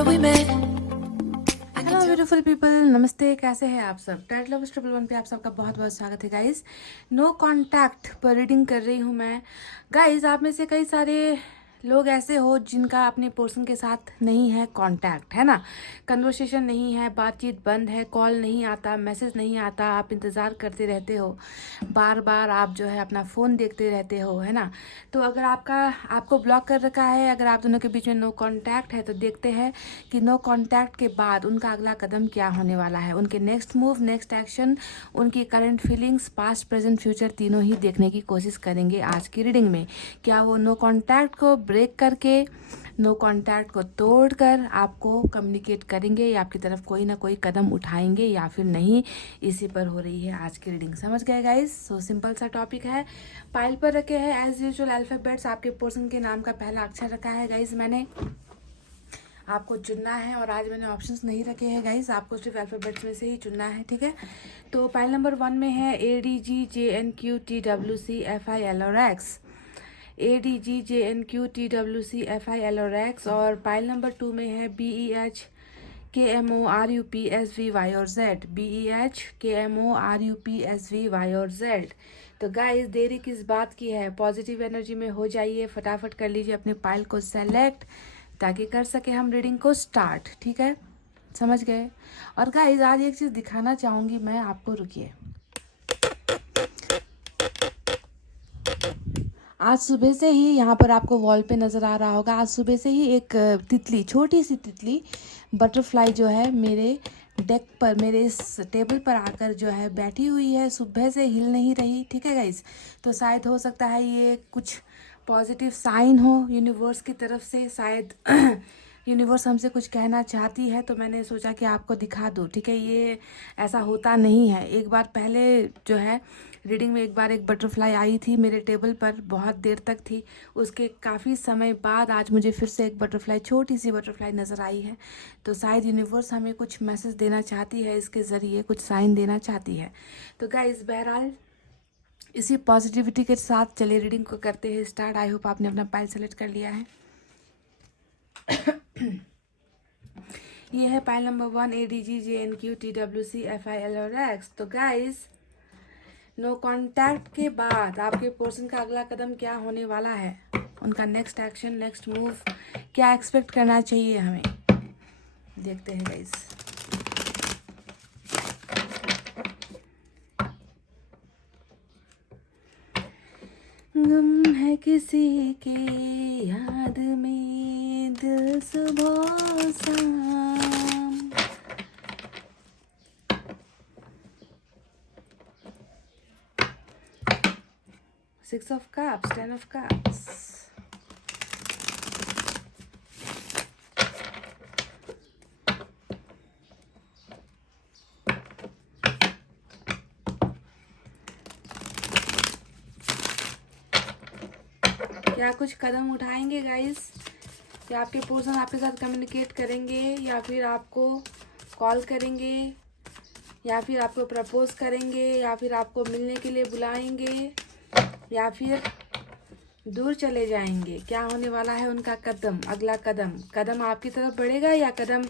remember we met. I hello can tell. Beautiful people, नमस्ते। कैसे हैं आप सब? टाइटल ऑफ ट्रिपल वन पे आप सबका बहुत बहुत स्वागत है गाइस। नो कांटेक्ट पर रीडिंग कर रही हूँ मैं। गाइस, आप में से कई सारे लोग ऐसे हो जिनका अपने पर्सन के साथ नहीं है कांटेक्ट, है ना। कन्वर्सेशन नहीं है, बातचीत बंद है, कॉल नहीं आता, मैसेज नहीं आता, आप इंतज़ार करते रहते हो, बार बार आप जो है अपना फ़ोन देखते रहते हो, है ना। तो अगर आपको ब्लॉक कर रखा है, अगर आप दोनों के बीच में नो कांटेक्ट है, तो देखते हैं कि नो कांटेक्ट के बाद उनका अगला कदम क्या होने वाला है। उनके नेक्स्ट मूव, नेक्स्ट एक्शन, उनकी current feelings, past present future तीनों ही देखने की कोशिश करेंगे आज की रीडिंग में। क्या वो नो कांटेक्ट को ब्रेक करके, नो कांटेक्ट को तोड़कर आपको कम्युनिकेट करेंगे या आपकी तरफ कोई ना कोई कदम उठाएंगे या फिर नहीं। इसी पर हो रही है आज की रीडिंग। समझ गए गाइस? सो सिंपल सा टॉपिक है। पाइल पर रखे हैं एज यूजुअल अल्फाबेट्स। आपके पर्सन के नाम का पहला अक्षर रखा है गाइस मैंने। आपको चुनना है और आज मैंने ऑप्शंस नहीं रखे हैं गाइस, आपको सिर्फ अल्फाबेट्स में से ही चुनना है, ठीक है। तो पाइल नंबर 1 में है ADGJNQTWCFIL और X, ADGJNQTWCFIL और X। और पाइल नंबर 2 में है BEHKMORUPSVY और Z, BEHKMORUPSVY और Z। तो गाइस, देरी किस बात की है? पॉजिटिव एनर्जी में हो जाइए, फटाफट कर लीजिए अपने पाइल को सेलेक्ट ताकि कर सके हम रीडिंग को स्टार्ट, ठीक है। समझ गए? और गाइस, आज एक चीज़ दिखाना चाहूँगी मैं आपको, रुकिए। आज सुबह से ही यहाँ पर आपको वॉल पे नज़र आ रहा होगा, आज सुबह से ही एक तितली, छोटी सी तितली, बटरफ्लाई जो है मेरे डेक पर, मेरे इस टेबल पर आकर जो है बैठी हुई है। सुबह से हिल नहीं रही, ठीक है गाइस। तो शायद हो सकता है ये कुछ पॉजिटिव साइन हो यूनिवर्स की तरफ से, शायद यूनिवर्स हमसे कुछ कहना चाहती है, तो मैंने सोचा कि आपको दिखा दूँ, ठीक है। ये ऐसा होता नहीं है। एक बार पहले जो है रीडिंग में एक बार एक बटरफ्लाई आई थी मेरे टेबल पर, बहुत देर तक थी। उसके काफ़ी समय बाद आज मुझे फिर से एक बटरफ्लाई, छोटी सी बटरफ्लाई नज़र आई है। तो शायद यूनिवर्स हमें कुछ मैसेज देना चाहती है, इसके ज़रिए कुछ साइन देना चाहती है। तो गाइस, बहरहाल इसी पॉजिटिविटी के साथ चलिए रीडिंग को करते हैं स्टार्ट। आई होप आपने अपना पाइल सेलेक्ट कर लिया है। ये है पाइल नंबर 1, ADGJNQTWCFIL और X। तो गाइस, नो कांटेक्ट के बाद आपके पर्सन का अगला कदम क्या होने वाला है, उनका नेक्स्ट एक्शन, नेक्स्ट मूव क्या एक्सपेक्ट करना चाहिए हमें, देखते हैं गाइस। गम है किसी के याद में दिल सुबह शाम, 6 of Cups, 10 of Cups। क्या कुछ कदम उठाएंगे गाइस? या आपके पर्सन आपके साथ कम्युनिकेट करेंगे, या फिर आपको कॉल करेंगे, या फिर आपको प्रपोज करेंगे, या फिर आपको मिलने के लिए बुलाएंगे, या फिर दूर चले जाएंगे? क्या होने वाला है उनका कदम, अगला कदम? कदम आपकी तरफ बढ़ेगा या कदम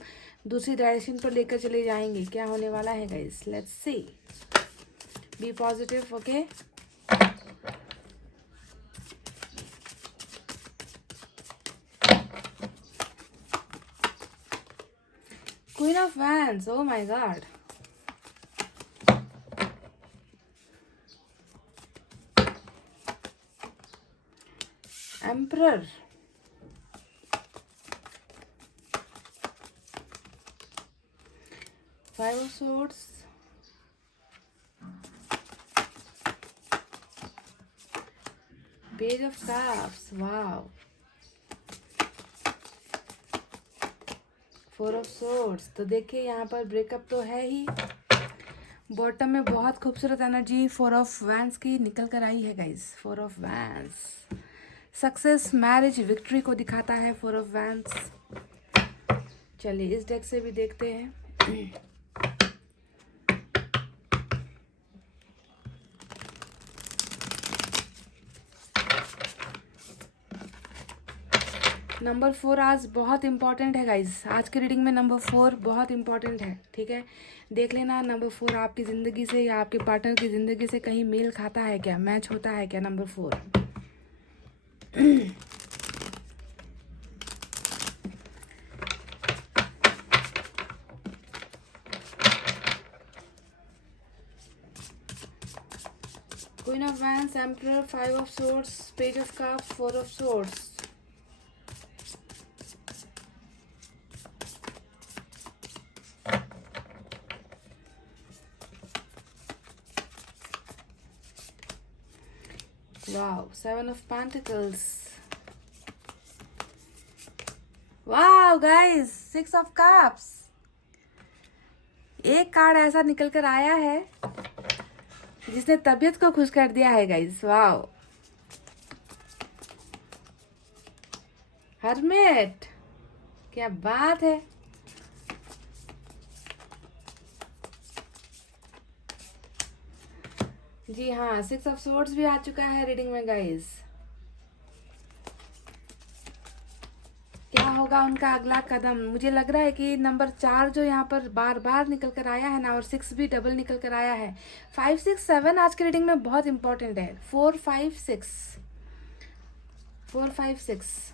दूसरी डायरेक्शन पर लेकर चले जाएंगे? क्या होने वाला है guys? Let's see. Be positive, okay. Queen of Wands, oh my god. Emperor. Five of Swords. Page of Cups, wow. Four of swords. तो देखिए यहाँ पर ब्रेकअप तो है ही, बॉटम में बहुत खूबसूरत एनर्जी फोर ऑफ वैंड्स की निकल कर आई है guys. Four of wands success, marriage, victory को दिखाता है फोर ऑफ वैंड्स। चलिए इस डेक से भी देखते हैं। नंबर 4 आज बहुत इम्पॉर्टेंट है गाइज, आज की रीडिंग में नंबर 4 बहुत इम्पॉर्टेंट है, ठीक है। देख लेना नंबर 4 आपकी ज़िंदगी से या आपके पार्टनर की ज़िंदगी से कहीं मेल खाता है क्या, मैच होता है क्या number 4। Queen of Wands, Emperor, 5 of Swords, Page of Cups, 4 of Swords. Wow, 7 of Pentacles. Wow guys, 6 of Cups. एक कार्ड ऐसा निकल कर आया है जिसने तबीयत को खुश कर दिया है गाइस। वाओ, हर्मिट, क्या बात है। जी हाँ, 6 ऑफ सोर्ड्स भी आ चुका है रीडिंग में गाइस। क्या होगा उनका अगला कदम। मुझे लग रहा है कि नंबर 4 जो यहाँ पर बार बार निकल कर आया है ना, और 6 भी डबल निकल कर आया है। 5 6 7 आज की रीडिंग में बहुत इंपॉर्टेंट है। 4 5 6 4 5 6।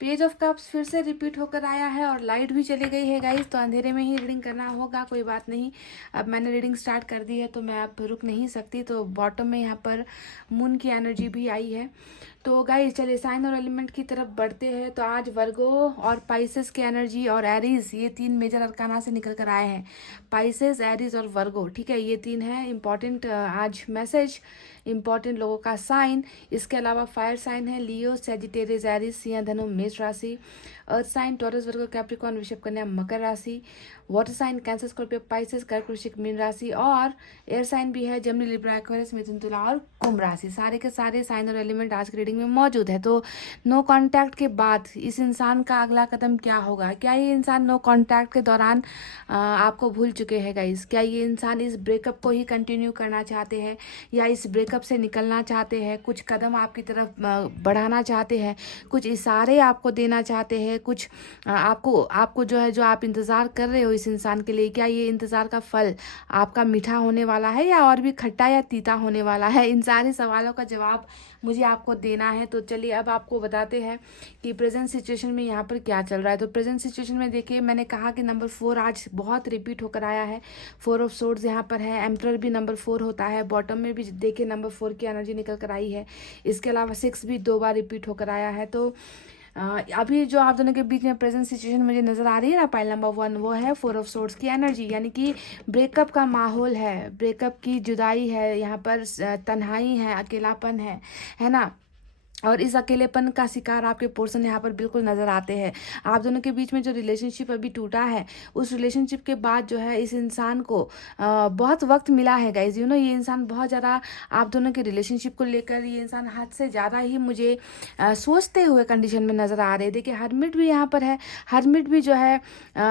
पेज ऑफ कप्स फिर से रिपीट होकर आया है और लाइट भी चली गई है गाइस, तो अंधेरे में ही रीडिंग करना होगा, कोई बात नहीं। अब मैंने रीडिंग स्टार्ट कर दी है तो मैं अब रुक नहीं सकती। तो बॉटम में यहाँ पर मून की एनर्जी भी आई है। तो गाइस चलिए साइन और एलिमेंट की तरफ बढ़ते हैं। तो आज वर्गो और पाइसेस की एनर्जी और एरीज, ये 3 मेजर अरकाना से निकल कर आए हैं। पाइसेस, एरीज और वर्गो, ठीक है, ये 3 है इंपॉर्टेंट आज मैसेज, इंपॉर्टेंट लोगों का साइन। इसके अलावा फायर साइन है लियो, सेजिटेरियस, एरीज, सिंह, धनु, मेष राशि। Earth sign Taurus, Virgo, Capricorn, वृषभ, कन्या, मकर राशि। Water sign Cancer, Scorpio, Pisces, कर्क, वृश्चिक, मीन राशि। और एयर साइन भी है जेमिनी, लिब्रा, एक्वेरियस, मिथुन, तुला और कुंभ राशि। सारे के सारे साइन और एलिमेंट आज की रीडिंग में मौजूद है। तो नो कांटेक्ट के बाद इस इंसान का अगला कदम क्या होगा। क्या ये इंसान नो कांटेक्ट के दौरान आपको भूल चुके हैं गाइस। क्या ये इंसान इस ब्रेकअप को ही कंटिन्यू करना चाहते हैं या इस ब्रेकअप से निकलना चाहते हैं, कुछ कदम आपकी तरफ बढ़ाना चाहते हैं, कुछ इशारे आपको देना चाहते हैं, कुछ आपको जो है, जो आप इंतज़ार कर रहे हो इस इंसान के लिए, क्या ये इंतज़ार का फल आपका मीठा होने वाला है या और भी खट्टा या तीता होने वाला है। इन सारे सवालों का जवाब मुझे आपको देना है। तो चलिए अब आपको बताते हैं कि प्रेजेंट सिचुएशन में यहाँ पर क्या चल रहा है। तो प्रेजेंट सिचुएशन में देखिए, मैंने कहा कि नंबर 4 आज बहुत रिपीट होकर आया है। 4 ऑफ सोर्ड्स यहाँ पर है। एम्परर भी नंबर 4 होता है। बॉटम में भी देखिए नंबर 4 की एनर्जी निकल कर आई है। इसके अलावा 6 भी 2 बार रिपीट होकर आया है। तो अभी जो आप दोनों के बीच में प्रेजेंट सिचुएशन मुझे नज़र आ रही है ना, पाइल नंबर 1, वो है 4 ऑफ सोर्ड्स की एनर्जी, यानी कि ब्रेकअप का माहौल है, ब्रेकअप की जुदाई है, यहाँ पर तन्हाई है, अकेलापन है ना। और इस अकेलेपन का शिकार आपके पोर्शन यहाँ पर बिल्कुल नज़र आते हैं। आप दोनों के बीच में जो रिलेशनशिप अभी टूटा है, उस रिलेशनशिप के बाद जो है इस इंसान को बहुत वक्त मिला है गाइज। यू नो, ये इंसान बहुत ज़्यादा आप दोनों के रिलेशनशिप को लेकर, ये इंसान हद से ज़्यादा ही मुझे सोचते हुए कंडीशन में नज़र आ रहे हैं। देखिए हर्मिट भी यहाँ पर है। हर्मिट भी जो है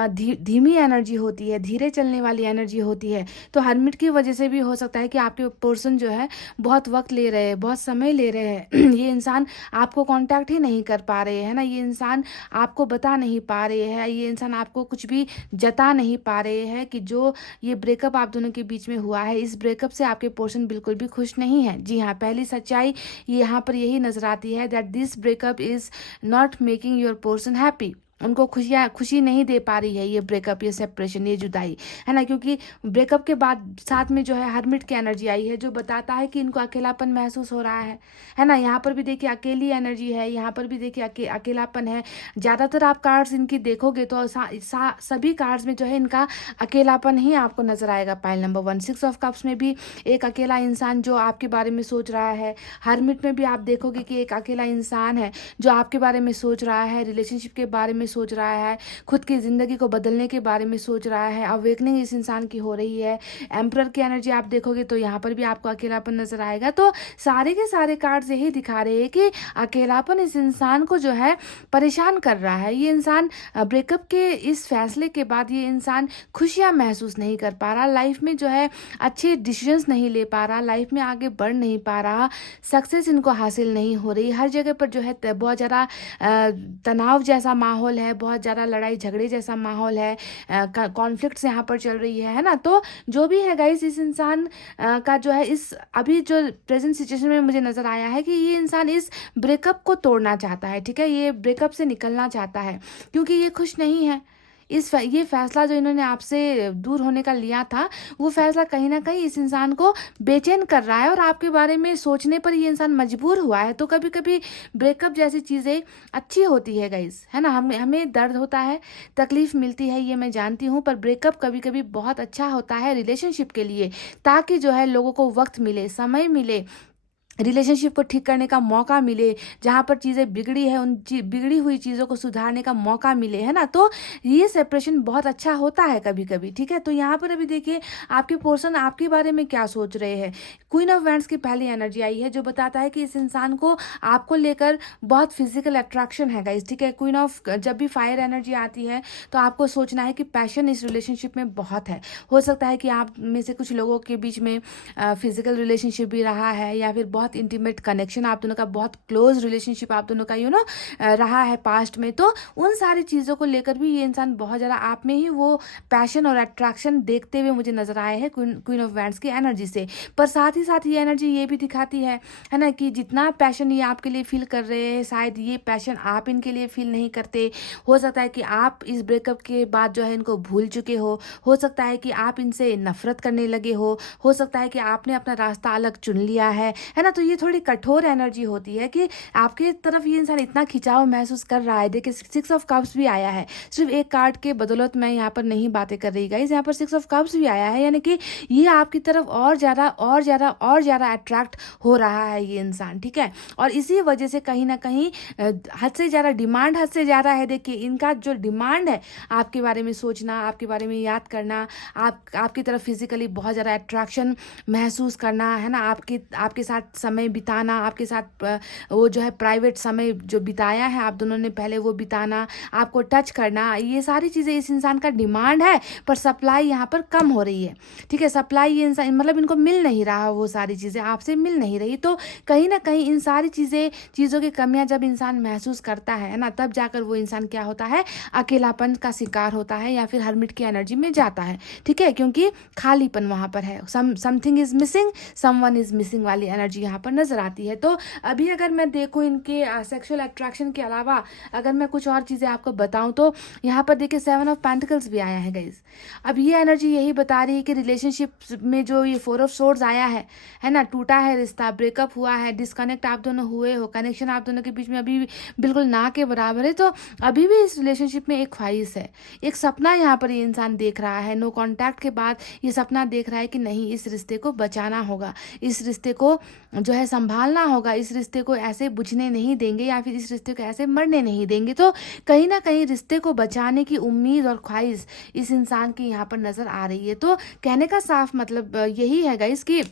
धीमी एनर्जी होती है, धीरे चलने वाली एनर्जी होती है। तो हर्मिट की वजह से भी हो सकता है कि आपके पोर्शन जो है बहुत वक्त ले रहे हैं, बहुत समय ले रहे हैं। ये इंसान आपको कांटेक्ट ही नहीं कर पा रहे हैं ना, ये इंसान आपको बता नहीं पा रहे हैं, ये इंसान आपको कुछ भी जता नहीं पा रहे हैं कि जो ये ब्रेकअप आप दोनों के बीच में हुआ है, इस ब्रेकअप से आपके पोर्शन बिल्कुल भी खुश नहीं है। जी हाँ, पहली सच्चाई यहाँ पर यही नजर आती है that this breakup is not making your portion happy. उनको खुशी नहीं दे पा रही है ये ब्रेकअप, ये सेपरेशन, ये जुदाई, है ना। क्योंकि ब्रेकअप के बाद साथ में जो है हर्मिट की एनर्जी आई है, जो बताता है कि इनको अकेलापन महसूस हो रहा है ना। यहाँ पर भी देखिए अकेली एनर्जी है, यहाँ पर भी देखिए अकेलापन है। ज़्यादातर आप कार्ड्स इनकी देखोगे तो सभी कार्ड्स में जो है इनका अकेलापन ही आपको नजर आएगा। पाइल नंबर 1, 6 ऑफ कप्स में भी एक अकेला इंसान जो आपके बारे में सोच रहा है। हर्मिट में भी आप देखोगे कि एक अकेला इंसान है जो आपके बारे में सोच रहा है, रिलेशनशिप के बारे में सोच रहा है, खुद की ज़िंदगी को बदलने के बारे में सोच रहा है। अवेकनिंग इस इंसान की हो रही है। एम्परर की एनर्जी आप देखोगे तो यहाँ पर भी आपको अकेलापन नज़र आएगा। तो सारे के सारे कार्ड्स यही दिखा रहे हैं कि अकेलापन इस इंसान को जो है परेशान कर रहा है। ये इंसान ब्रेकअप के इस फैसले के बाद ये इंसान खुशियाँ महसूस नहीं कर पा रहा, लाइफ में जो है अच्छे डिसीजंस नहीं ले पा रहा, लाइफ में आगे बढ़ नहीं पा रहा, सक्सेस इनको हासिल नहीं हो रही। हर जगह पर जो है बहुत ज़्यादा तनाव जैसा माहौल है, बहुत ज़्यादा लड़ाई झगड़े जैसा माहौल है, कॉन्फ्लिक्ट्स यहाँ पर चल रही है ना। तो जो भी है गाइस, इस इंसान का जो है इस अभी जो प्रेजेंट सिचुएशन में मुझे नज़र आया है कि ये इंसान इस ब्रेकअप को तोड़ना चाहता है, ठीक है, ये ब्रेकअप से निकलना चाहता है क्योंकि ये खुश नहीं है। ये फैसला जो इन्होंने आपसे दूर होने का लिया था, वो फैसला कहीं ना कहीं इस इंसान को बेचैन कर रहा है और आपके बारे में सोचने पर ये इंसान मजबूर हुआ है। तो कभी कभी ब्रेकअप जैसी चीज़ें अच्छी होती है गाइस, है ना। हमें दर्द होता है, तकलीफ मिलती है, ये मैं जानती हूँ, पर ब्रेकअप कभी कभी बहुत अच्छा होता है रिलेशनशिप के लिए, ताकि जो है लोगों को वक्त मिले, समय मिले, रिलेशनशिप को ठीक करने का मौका मिले, जहाँ पर चीज़ें बिगड़ी है उन बिगड़ी हुई चीज़ों को सुधारने का मौका मिले, है ना। तो ये सेपरेशन बहुत अच्छा होता है कभी कभी, ठीक है। तो यहाँ पर अभी देखिए आपके पर्सन आपके बारे में क्या सोच रहे हैं। क्वीन ऑफ वैंड्स की पहली एनर्जी आई है जो बताता है कि इस इंसान को आपको लेकर बहुत फिजिकल अट्रैक्शन है गाइस, ठीक है। क्वीन ऑफ जब भी फायर एनर्जी आती है तो आपको सोचना है कि पैशन इस रिलेशनशिप में बहुत है। हो सकता है कि आप में से कुछ लोगों के बीच में फिजिकल रिलेशनशिप भी रहा है, या फिर बहुत इंटीमेट कनेक्शन आप दोनों का, बहुत क्लोज रिलेशनशिप आप दोनों का रहा है पास्ट में। तो उन सारी चीज़ों को लेकर भी ये इंसान बहुत ज़्यादा आप में ही वो पैशन और अट्रैक्शन देखते हुए मुझे नजर आए हैं क्वीन ऑफ वैंड्स की एनर्जी से। पर साथ ही साथ ये एनर्जी ये भी दिखाती है ना, कि जितना पैशन ये आपके लिए फील कर रहे हैं, शायद ये पैशन आप इनके लिए फील नहीं करते। हो सकता है कि आप इस ब्रेकअप के बाद जो है इनको भूल चुके हो सकता है कि आप इनसे नफरत करने लगे हो सकता है कि आपने अपना रास्ता अलग चुन लिया है ना। तो ये थोड़ी कठोर एनर्जी होती है कि आपके तरफ ये इंसान इतना खिंचाव महसूस कर रहा है। देखिए 6 ऑफ कप्स भी आया है, सिर्फ एक कार्ड के बदौलत मैं यहाँ पर नहीं बातें कर रही गाइस, यहाँ पर 6 ऑफ कप्स भी आया है, यानी कि ये आपकी तरफ और ज़्यादा अट्रैक्ट हो रहा है ये इंसान, ठीक है। और इसी वजह से कहीं ना कहीं हद से ज़्यादा है। देखिए इनका जो डिमांड है आपके बारे में सोचना, आपके बारे में याद करना, आपकी तरफ फिजिकली बहुत ज़्यादा अट्रैक्शन महसूस करना, है ना, आपके साथ समय बिताना, आपके साथ वो जो है प्राइवेट समय जो बिताया है आप दोनों ने पहले वो बिताना, आपको टच करना, ये सारी चीज़ें इस इंसान का डिमांड है। पर सप्लाई यहाँ पर कम हो रही है, ठीक है। सप्लाई ये इंसान मतलब इनको मिल नहीं रहा, वो सारी चीज़ें आपसे मिल नहीं रही। तो कहीं ना कहीं इन सारी चीज़ों की कमियां जब इंसान महसूस करता है ना, तब जाकर वो इंसान क्या होता है, अकेलापन का शिकार होता है या फिर हर्मिट की एनर्जी में जाता है, ठीक है, क्योंकि खालीपन वहाँ पर है, something is missing, someone is missing वाली एनर्जी यहाँ पर नजर आती है। तो अभी अगर मैं देखूँ इनके सेक्सुअल अट्रैक्शन के अलावा अगर मैं कुछ और चीज़ें आपको बताऊँ तो यहाँ पर देखिए 7 ऑफ पेंटिकल्स भी आया है गाइस। अब ये एनर्जी यही बता रही है कि रिलेशनशिप में जो ये 4 ऑफ सोर्ड्स आया है ना, टूटा है रिश्ता, ब्रेकअप हुआ है, डिस्कनेक्ट आप दोनों हुए हो, कनेक्शन आप दोनों के बीच में अभी बिल्कुल ना के बराबर है। तो अभी भी इस रिलेशनशिप में एक ख्वाहिश है, एक सपना यहाँ पर ये इंसान देख रहा है। नो कॉन्टैक्ट के बाद ये सपना देख रहा है कि नहीं, इस रिश्ते को बचाना होगा, इस रिश्ते को जो है संभालना होगा, इस रिश्ते को ऐसे बुझने नहीं देंगे या फिर इस रिश्ते को ऐसे मरने नहीं देंगे। तो कहीं ना कहीं रिश्ते को बचाने की उम्मीद और ख्वाहिश इस इंसान की यहाँ पर नजर आ रही है। तो कहने का साफ मतलब यही है गाइस कि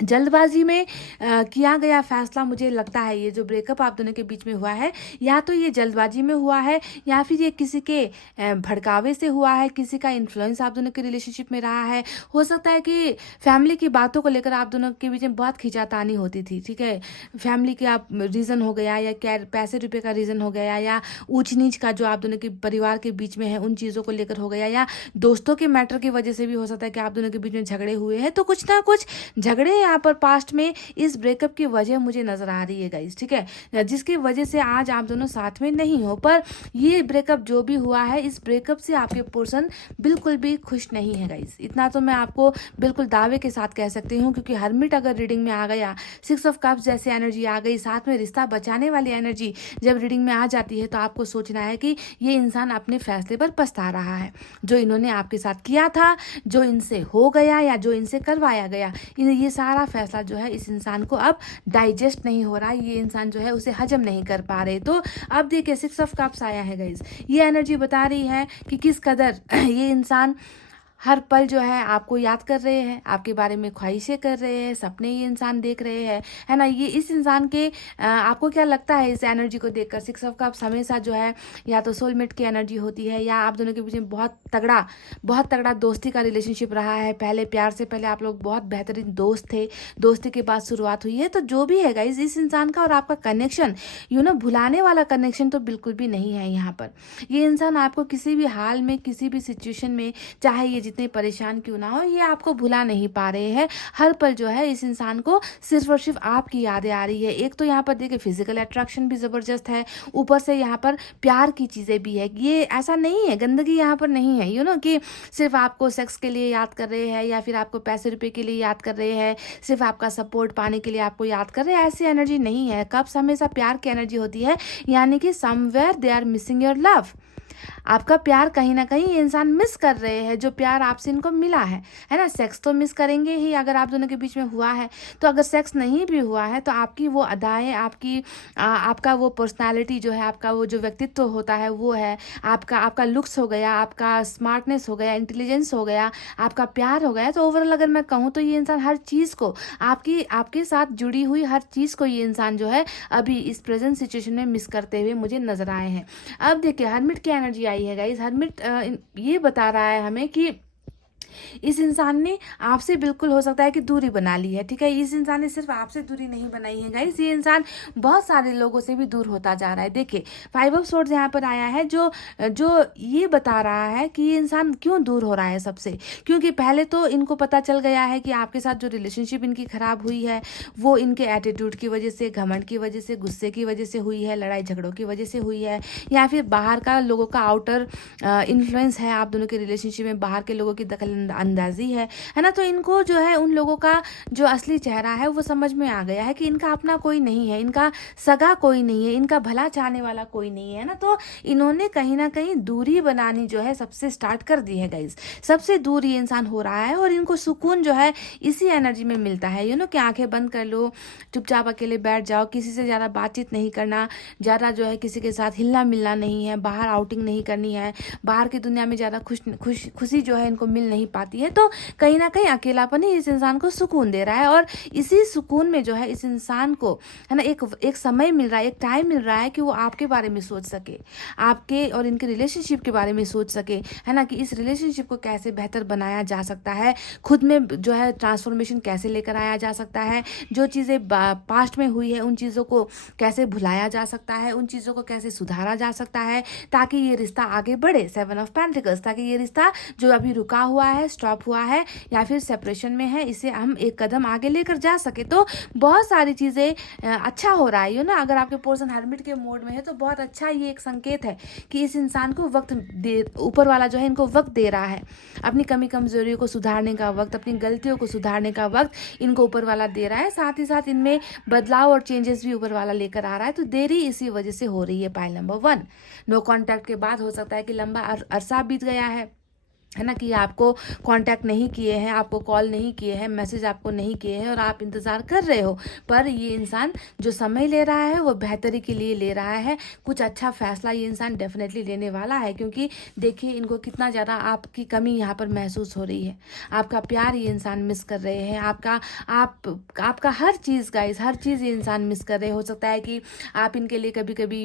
जल्दबाजी में किया गया फैसला, मुझे लगता है ये जो ब्रेकअप आप दोनों के बीच में हुआ है, या तो ये जल्दबाजी में हुआ है या फिर ये किसी के भड़कावे से हुआ है, किसी का इन्फ्लुएंस आप दोनों के रिलेशनशिप में रहा है। हो सकता है कि फैमिली की बातों को लेकर आप दोनों के बीच में बहुत खींचातानी होती थी, ठीक है। फैमिली का रीज़न हो गया, या क्या पैसे रुपये का रीज़न हो गया, या ऊंच नीच का जो आप दोनों के परिवार के बीच में है उन चीज़ों को लेकर हो गया, या दोस्तों के मैटर की वजह से भी हो सकता है कि आप दोनों के बीच में झगड़े हुए हैं। तो कुछ ना कुछ झगड़े यहाँ पर पास्ट में इस ब्रेकअप की वजह मुझे नजर आ रही है गाइस, ठीक है, जिसकी वजह से आज आप दोनों साथ में नहीं हो। पर ये ब्रेकअप जो भी हुआ है, इस ब्रेकअप से आपके पर्सन बिल्कुल भी खुश नहीं है गाइस, इतना तो मैं आपको बिल्कुल दावे के साथ कह सकती हूँ। क्योंकि हर्मिट अगर रीडिंग में आ गया, 6 ऑफ कप्स जैसे एनर्जी आ गई, साथ में रिश्ता बचाने वाली एनर्जी जब रीडिंग में आ जाती है, तो आपको सोचना है कि ये इंसान अपने फैसले पर पछता रहा है। जो इन्होंने आपके साथ किया था, जो इनसे हो गया या जो इनसे करवाया गया, ये सारी सारा फैसला जो है इस इंसान को अब डाइजेस्ट नहीं हो रहा है, ये इंसान जो है उसे हजम नहीं कर पा रहे। तो अब देखिए 6 ऑफ कप्स आया है गाइज, ये एनर्जी बता रही है कि किस कदर ये इंसान हर पल जो है आपको याद कर रहे हैं, आपके बारे में ख्वाहिशें कर रहे हैं, सपने ये इंसान देख रहे हैं, है ना। ये इस इंसान के आपको क्या लगता है इस एनर्जी को देखकर? 6 ऑफ कप्स हमेशा जो है या तो सोलमेट की एनर्जी होती है या आप दोनों के बीच में बहुत तगड़ा दोस्ती का रिलेशनशिप रहा है। पहले प्यार से पहले आप लोग बहुत बेहतरीन दोस्त थे, दोस्ती के बाद शुरुआत हुई है। तो जो भी है गाइज, इस इंसान का और आपका कनेक्शन भुलाने वाला कनेक्शन तो बिल्कुल भी नहीं है यहाँ पर। ये इंसान आपको किसी भी हाल में, किसी भी सिचुएशन में, चाहे ये जितने परेशान क्यों ना हो, ये आपको भुला नहीं पा रहे हैं। हर पल जो है इस इंसान को सिर्फ और सिर्फ आपकी यादें आ रही है। एक तो यहाँ पर देखिए फिजिकल अट्रैक्शन भी ज़बरदस्त है, ऊपर से यहाँ पर प्यार की चीज़ें भी है। ये ऐसा नहीं है, गंदगी यहाँ पर नहीं है कि सिर्फ आपको सेक्स के लिए याद कर रहे हैं या फिर आपको पैसे रुपए के लिए याद कर रहे हैं, सिर्फ आपका सपोर्ट पाने के लिए आपको याद कर रहे हैं। ऐसी एनर्जी नहीं है। कप्स हमेशा प्यार की एनर्जी होती है, यानी कि somewhere they are missing your love. आपका प्यार कहीं ना कहीं ये इंसान मिस कर रहे हैं, जो प्यार आपसे इनको मिला है ना। सेक्स तो मिस करेंगे ही अगर आप दोनों के बीच में हुआ है। तो अगर सेक्स नहीं भी हुआ है तो आपकी वो अदाएं, आपका वो पर्सनालिटी जो है, आपका वो जो व्यक्तित्व होता है वो है, आपका लुक्स हो गया, आपका स्मार्टनेस हो गया, इंटेलिजेंस हो गया, आपका प्यार हो गया। तो ओवरऑल अगर मैं कहूँ तो ये इंसान हर चीज़ को, आपके साथ जुड़ी हुई हर चीज़ को ये इंसान जो है अभी इस प्रेजेंट सिचुएशन में मिस करते हुए मुझे नजर आए हैं। अब देखिए हर्मिट की एनर्जी आई है गाइस। हर्मिट ये बता रहा है हमें कि इस इंसान ने आपसे बिल्कुल हो सकता है कि दूरी बना ली है, ठीक है। इस इंसान ने सिर्फ आपसे दूरी नहीं बनाई है गाइस, ये इंसान बहुत सारे लोगों से भी दूर होता जा रहा है। देखिए 5 ऑफ सोर्ड्स यहाँ पर आया है, जो ये बता रहा है कि ये इंसान क्यों दूर हो रहा है सबसे। क्योंकि पहले तो इनको पता चल गया है कि आपके साथ जो रिलेशनशिप इनकी खराब हुई है वो इनके एटीट्यूड की वजह से, घमंड की वजह से, गुस्से की वजह से हुई है, लड़ाई झगड़ों की वजह से हुई है, या फिर बाहर का लोगों का आउटर इन्फ्लुएंस है आप दोनों के रिलेशनशिप में, बाहर के लोगों की दखल अंदाजी है ना। तो इनको जो है उन लोगों का जो असली चेहरा है वो समझ में आ गया है कि इनका अपना कोई नहीं है, इनका सगा कोई नहीं है, इनका भला चाहने वाला कोई नहीं है ना। तो इन्होंने कहीं ना कहीं दूरी बनानी जो है सबसे स्टार्ट कर दी है गाइज। सबसे दूर ये इंसान हो रहा है और इनको सुकून जो है इसी एनर्जी में मिलता है। कि आंखें बंद कर लो, चुपचाप अकेले बैठ जाओ, किसी से ज़्यादा बातचीत नहीं करना, ज़्यादा जो है किसी के साथ हिलना मिलना नहीं है, बाहर आउटिंग नहीं करनी है, बाहर की दुनिया में ज़्यादा खुशी जो है इनको मिल नहीं पाती है। तो कहीं ना कहीं अकेलापन ही इस इंसान को सुकून दे रहा है और इसी सुकून में जो है इस इंसान को है ना एक समय मिल रहा है, एक टाइम मिल रहा है कि वो आपके बारे में सोच सके, आपके और इनके रिलेशनशिप के बारे में सोच सके, है ना, कि इस रिलेशनशिप को कैसे बेहतर बनाया जा सकता है, खुद में जो है ट्रांसफॉर्मेशन कैसे लेकर आया जा सकता है, जो चीज़ें पास्ट में हुई है उन चीज़ों को कैसे भुलाया जा सकता है, उन चीज़ों को कैसे सुधारा जा सकता है ताकि ये रिश्ता आगे बढ़े। 7 ऑफ पेंटिकल्स, ताकि ये रिश्ता जो अभी रुका हुआ है, स्टॉप हुआ है या फिर सेपरेशन में है, इसे हम एक कदम आगे लेकर जा सके। तो बहुत सारी चीज़ें अच्छा हो रहा है ना। अगर आपके पर्सन हर्मिट के मोड में है तो बहुत अच्छा ये एक संकेत है कि इस इंसान को वक्त दे, ऊपर वाला जो है इनको वक्त दे रहा है, अपनी कमी कमजोरियों को सुधारने का वक्त, अपनी गलतियों को सुधारने का वक्त इनको ऊपर वाला दे रहा है। साथ ही साथ इनमें बदलाव और चेंजेस भी ऊपर वाला लेकर आ रहा है। तो देरी इसी वजह से हो रही है। पाइल नंबर 1, नो कॉन्टैक्ट के बाद हो सकता है कि लंबा अरसा बीत गया है ना, कि आपको कांटेक्ट नहीं किए हैं, आपको कॉल नहीं किए हैं, मैसेज आपको नहीं किए हैं और आप इंतज़ार कर रहे हो। पर ये इंसान जो समय ले रहा है वो बेहतरी के लिए ले रहा है। कुछ अच्छा फैसला ये इंसान डेफिनेटली लेने वाला है, क्योंकि देखिए इनको कितना ज़्यादा आपकी कमी यहाँ पर महसूस हो रही है। आपका प्यार ये इंसान मिस कर रहे हैं, आपका हर चीज़ गाइस, हर चीज़ ये इंसान मिस कर रहे। हो सकता है कि आप इनके लिए कभी कभी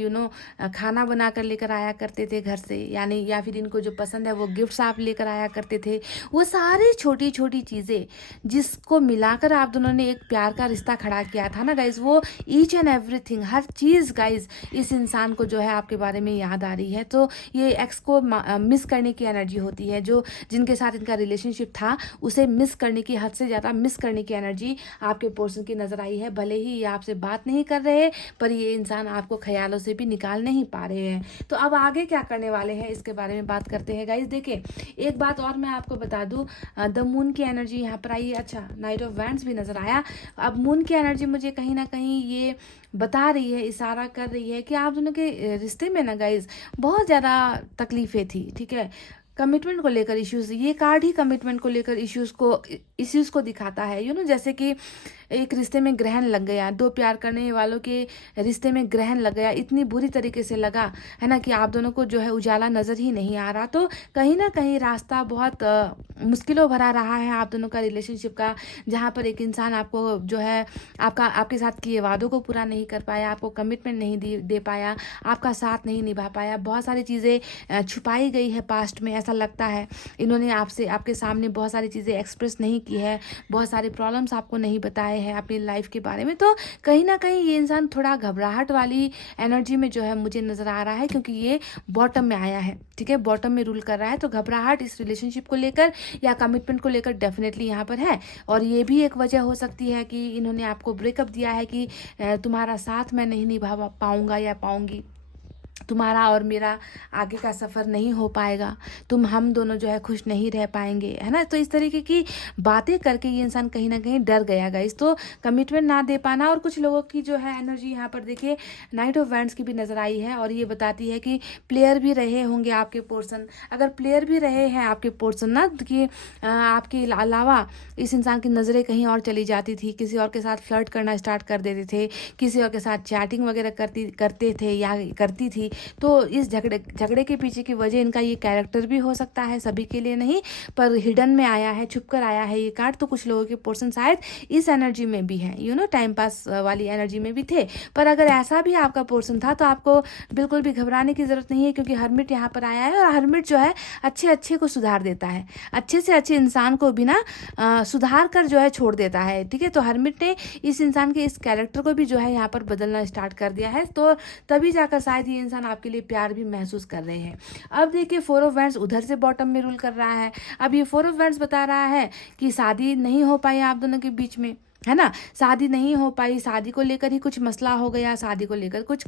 खाना बना कर लेकर आया करते थे घर से, यानी या फिर इनको जो पसंद है वो गिफ्ट्स आप कराया करते थे। वो सारी छोटी छोटी चीज़ें जिसको मिलाकर आप दोनों ने एक प्यार का रिश्ता खड़ा किया था ना गाइज, वो each and everything, her cheese guys इस इंसान को जो है आपके बारे में याद आ रही है। तो ये एक्स को मिस करने की एनर्जी होती है, जो जिनके साथ इनका रिलेशनशिप था उसे मिस करने की, हद से ज़्यादा मिस करने की एनर्जी आपके पर्सन की नज़र आई है। भले ही ये आपसे बात नहीं कर रहे पर ये इंसान आपको ख्यालों से भी निकाल नहीं पा रहे हैं। तो अब आगे क्या करने वाले हैं इसके बारे में बात करते हैं गाइज। देखिए एक बात और मैं आपको बता दूं, द मून की एनर्जी यहाँ पर आई है। अच्छा, नाइट ऑफ वैंड्स भी नजर आया। अब मून की एनर्जी मुझे कहीं ना कहीं ये बता रही है, इशारा कर रही है कि आप दोनों के रिश्ते में ना गाइज बहुत ज़्यादा तकलीफें थी, ठीक है। कमिटमेंट को लेकर इश्यूज, ये कार्ड ही कमिटमेंट को लेकर इश्यूज को दिखाता है। जैसे कि एक रिश्ते में ग्रहण लग गया, दो प्यार करने वालों के रिश्ते में ग्रहण लग गया, इतनी बुरी तरीके से लगा है ना कि आप दोनों को जो है उजाला नजर ही नहीं आ रहा। तो कहीं ना कहीं रास्ता बहुत मुश्किलों भरा रहा है आप दोनों का रिलेशनशिप का, जहाँ पर एक इंसान आपको जो है आपके साथ किए वादों को पूरा नहीं कर पाया, आपको कमिटमेंट नहीं दे पाया, आपका साथ नहीं निभा पाया, बहुत सारी चीज़ें छुपाई गई है पास्ट में, ऐसा लगता है। इन्होंने आपके सामने बहुत सारी चीज़ें एक्सप्रेस नहीं की है, बहुत सारे प्रॉब्लम्स आपको नहीं बताए हैं अपनी लाइफ के बारे में। तो कहीं ना कहीं ये इंसान थोड़ा घबराहट वाली एनर्जी में जो है मुझे नज़र आ रहा है, क्योंकि ये बॉटम में आया है, ठीक है, बॉटम में रूल कर रहा है। तो घबराहट इस रिलेशनशिप को लेकर या कमिटमेंट को लेकर डेफिनेटली यहाँ पर है। और ये भी एक वजह हो सकती है कि इन्होंने आपको ब्रेकअप दिया है कि तुम्हारा साथ मैं नहीं निभा पाऊंगा या पाऊंगी, तुम्हारा और मेरा आगे का सफ़र नहीं हो पाएगा, हम दोनों जो है खुश नहीं रह पाएंगे, है ना। तो इस तरीके की बातें करके ये इंसान कहीं ना कहीं डर गया गाइस। तो कमिटमेंट ना दे पाना, और कुछ लोगों की जो है एनर्जी यहाँ पर देखिए नाइट ऑफ वैंड्स की भी नज़र आई है, और ये बताती है कि प्लेयर भी रहे होंगे आपके पोर्सन। अगर प्लेयर भी रहे हैं आपके पोर्सन ना, कि आपके अलावा इस इंसान की नज़रें कहीं और चली जाती थी, किसी और के साथ फ्लर्ट करना स्टार्ट कर देते थे, किसी और के साथ चैटिंग वगैरह करते थे या करती थी। तो इस झगड़े के पीछे की वजह इनका ये कैरेक्टर भी हो सकता है, सभी के लिए नहीं, पर हिडन में आया है, छुप कर आया है ये कार्ड। तो कुछ लोगों के पोर्शन शायद इस एनर्जी में भी है, टाइम पास वाली एनर्जी में भी थे। पर अगर ऐसा भी आपका पोर्शन था तो आपको बिल्कुल भी घबराने की जरूरत नहीं है, क्योंकि हर्मिट यहाँ पर आया है, और हर्मिट जो है अच्छे को सुधार देता है, अच्छे से अच्छे इंसान को भी ना सुधार कर जो है छोड़ देता है, ठीक है। तो हर्मिट ने इस इंसान के इस कैरेक्टर को भी जो है यहाँ पर बदलना स्टार्ट कर दिया है, तो तभी जाकर शायद ये इंसान आपके लिए प्यार भी महसूस कर रहे हैं। अब देखिए 4 ऑफ वैंड्स उधर से बॉटम में रूल कर रहा है। अब ये 4 ऑफ वैंड्स बता रहा है कि शादी नहीं हो पाई आप दोनों के बीच में, है ना, शादी नहीं हो पाई, शादी को लेकर ही कुछ मसला हो गया, शादी को लेकर कुछ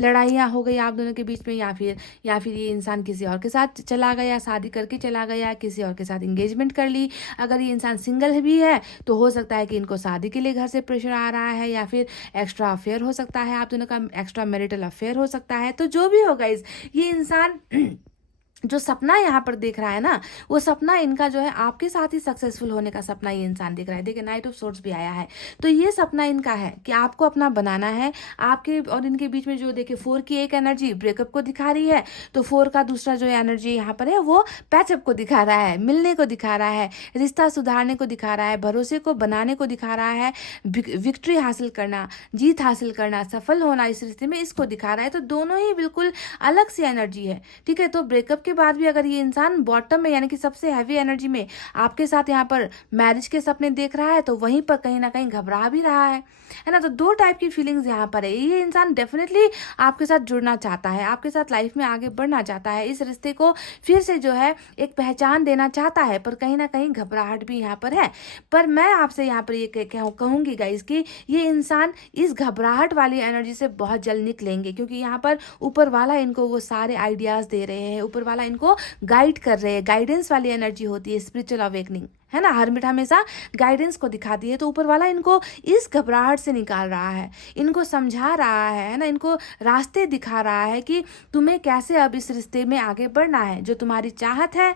लड़ाइयाँ हो गई आप दोनों के बीच में, या फिर ये इंसान किसी और के साथ चला गया, शादी करके चला गया, किसी और के साथ एंगेजमेंट कर ली। अगर ये इंसान सिंगल भी है तो हो सकता है कि इनको शादी के लिए घर से प्रेशर आ रहा है, या फिर एक्स्ट्रा अफेयर हो सकता है, आप दोनों का एक्स्ट्रा मैरिटल अफेयर हो सकता है। तो जो भी होगा ये इंसान जो सपना यहाँ पर देख रहा है ना, वो सपना इनका जो है आपके साथ ही सक्सेसफुल होने का सपना ये इंसान देख रहा है। देखिए नाइट ऑफ सोर्ड्स भी आया है, तो ये सपना इनका है कि आपको अपना बनाना है। आपके और इनके बीच में जो देखिए 4 की एक एनर्जी ब्रेकअप को दिखा रही है, तो 4 का दूसरा जो एनर्जी यहाँ पर है वो पैचअप को दिखा रहा है, मिलने को दिखा रहा है, रिश्ता सुधारने को दिखा रहा है, भरोसे को बनाने को दिखा रहा है, विक्ट्री हासिल करना, जीत हासिल करना, सफल होना इस रिश्ते में, इसको दिखा रहा है। तो दोनों ही बिल्कुल अलग सी एनर्जी है, ठीक है। तो ब्रेकअप के बाद भी अगर ये इंसान बॉटम में यानी कि सबसे हैवी एनर्जी में आपके साथ यहाँ पर मैरिज के सपने देख रहा है, तो वहीं पर कहीं ना कहीं घबरा भी रहा है ना। तो 2 टाइप की फीलिंग्स यहाँ पर है। ये इंसान डेफिनेटली आपके साथ जुड़ना चाहता है, आपके साथ लाइफ में आगे बढ़ना चाहता है, इस रिश्ते को फिर से जो है एक पहचान देना चाहता है, पर कहीं ना कहीं घबराहट भी यहाँ पर है। पर मैं आपसे यहाँ पर ये कहूँगी गाइस कि ये इंसान इस घबराहट वाली एनर्जी से बहुत जल्द निकलेंगे, क्योंकि यहाँ पर ऊपर वाला इनको वो सारे आइडियाज दे रहे हैं, ऊपर वाला इनको गाइड कर रहे हैं। गाइडेंस वाली एनर्जी होती है स्पिरिचुअल अवेकनिंग, है ना। हर्मिट हमेशा गाइडेंस को दिखाती है, तो ऊपर वाला इनको इस घबराहट से निकाल रहा है, इनको समझा रहा है ना, इनको रास्ते दिखा रहा है कि तुम्हें कैसे अब इस रिश्ते में आगे बढ़ना है। जो तुम्हारी चाहत है,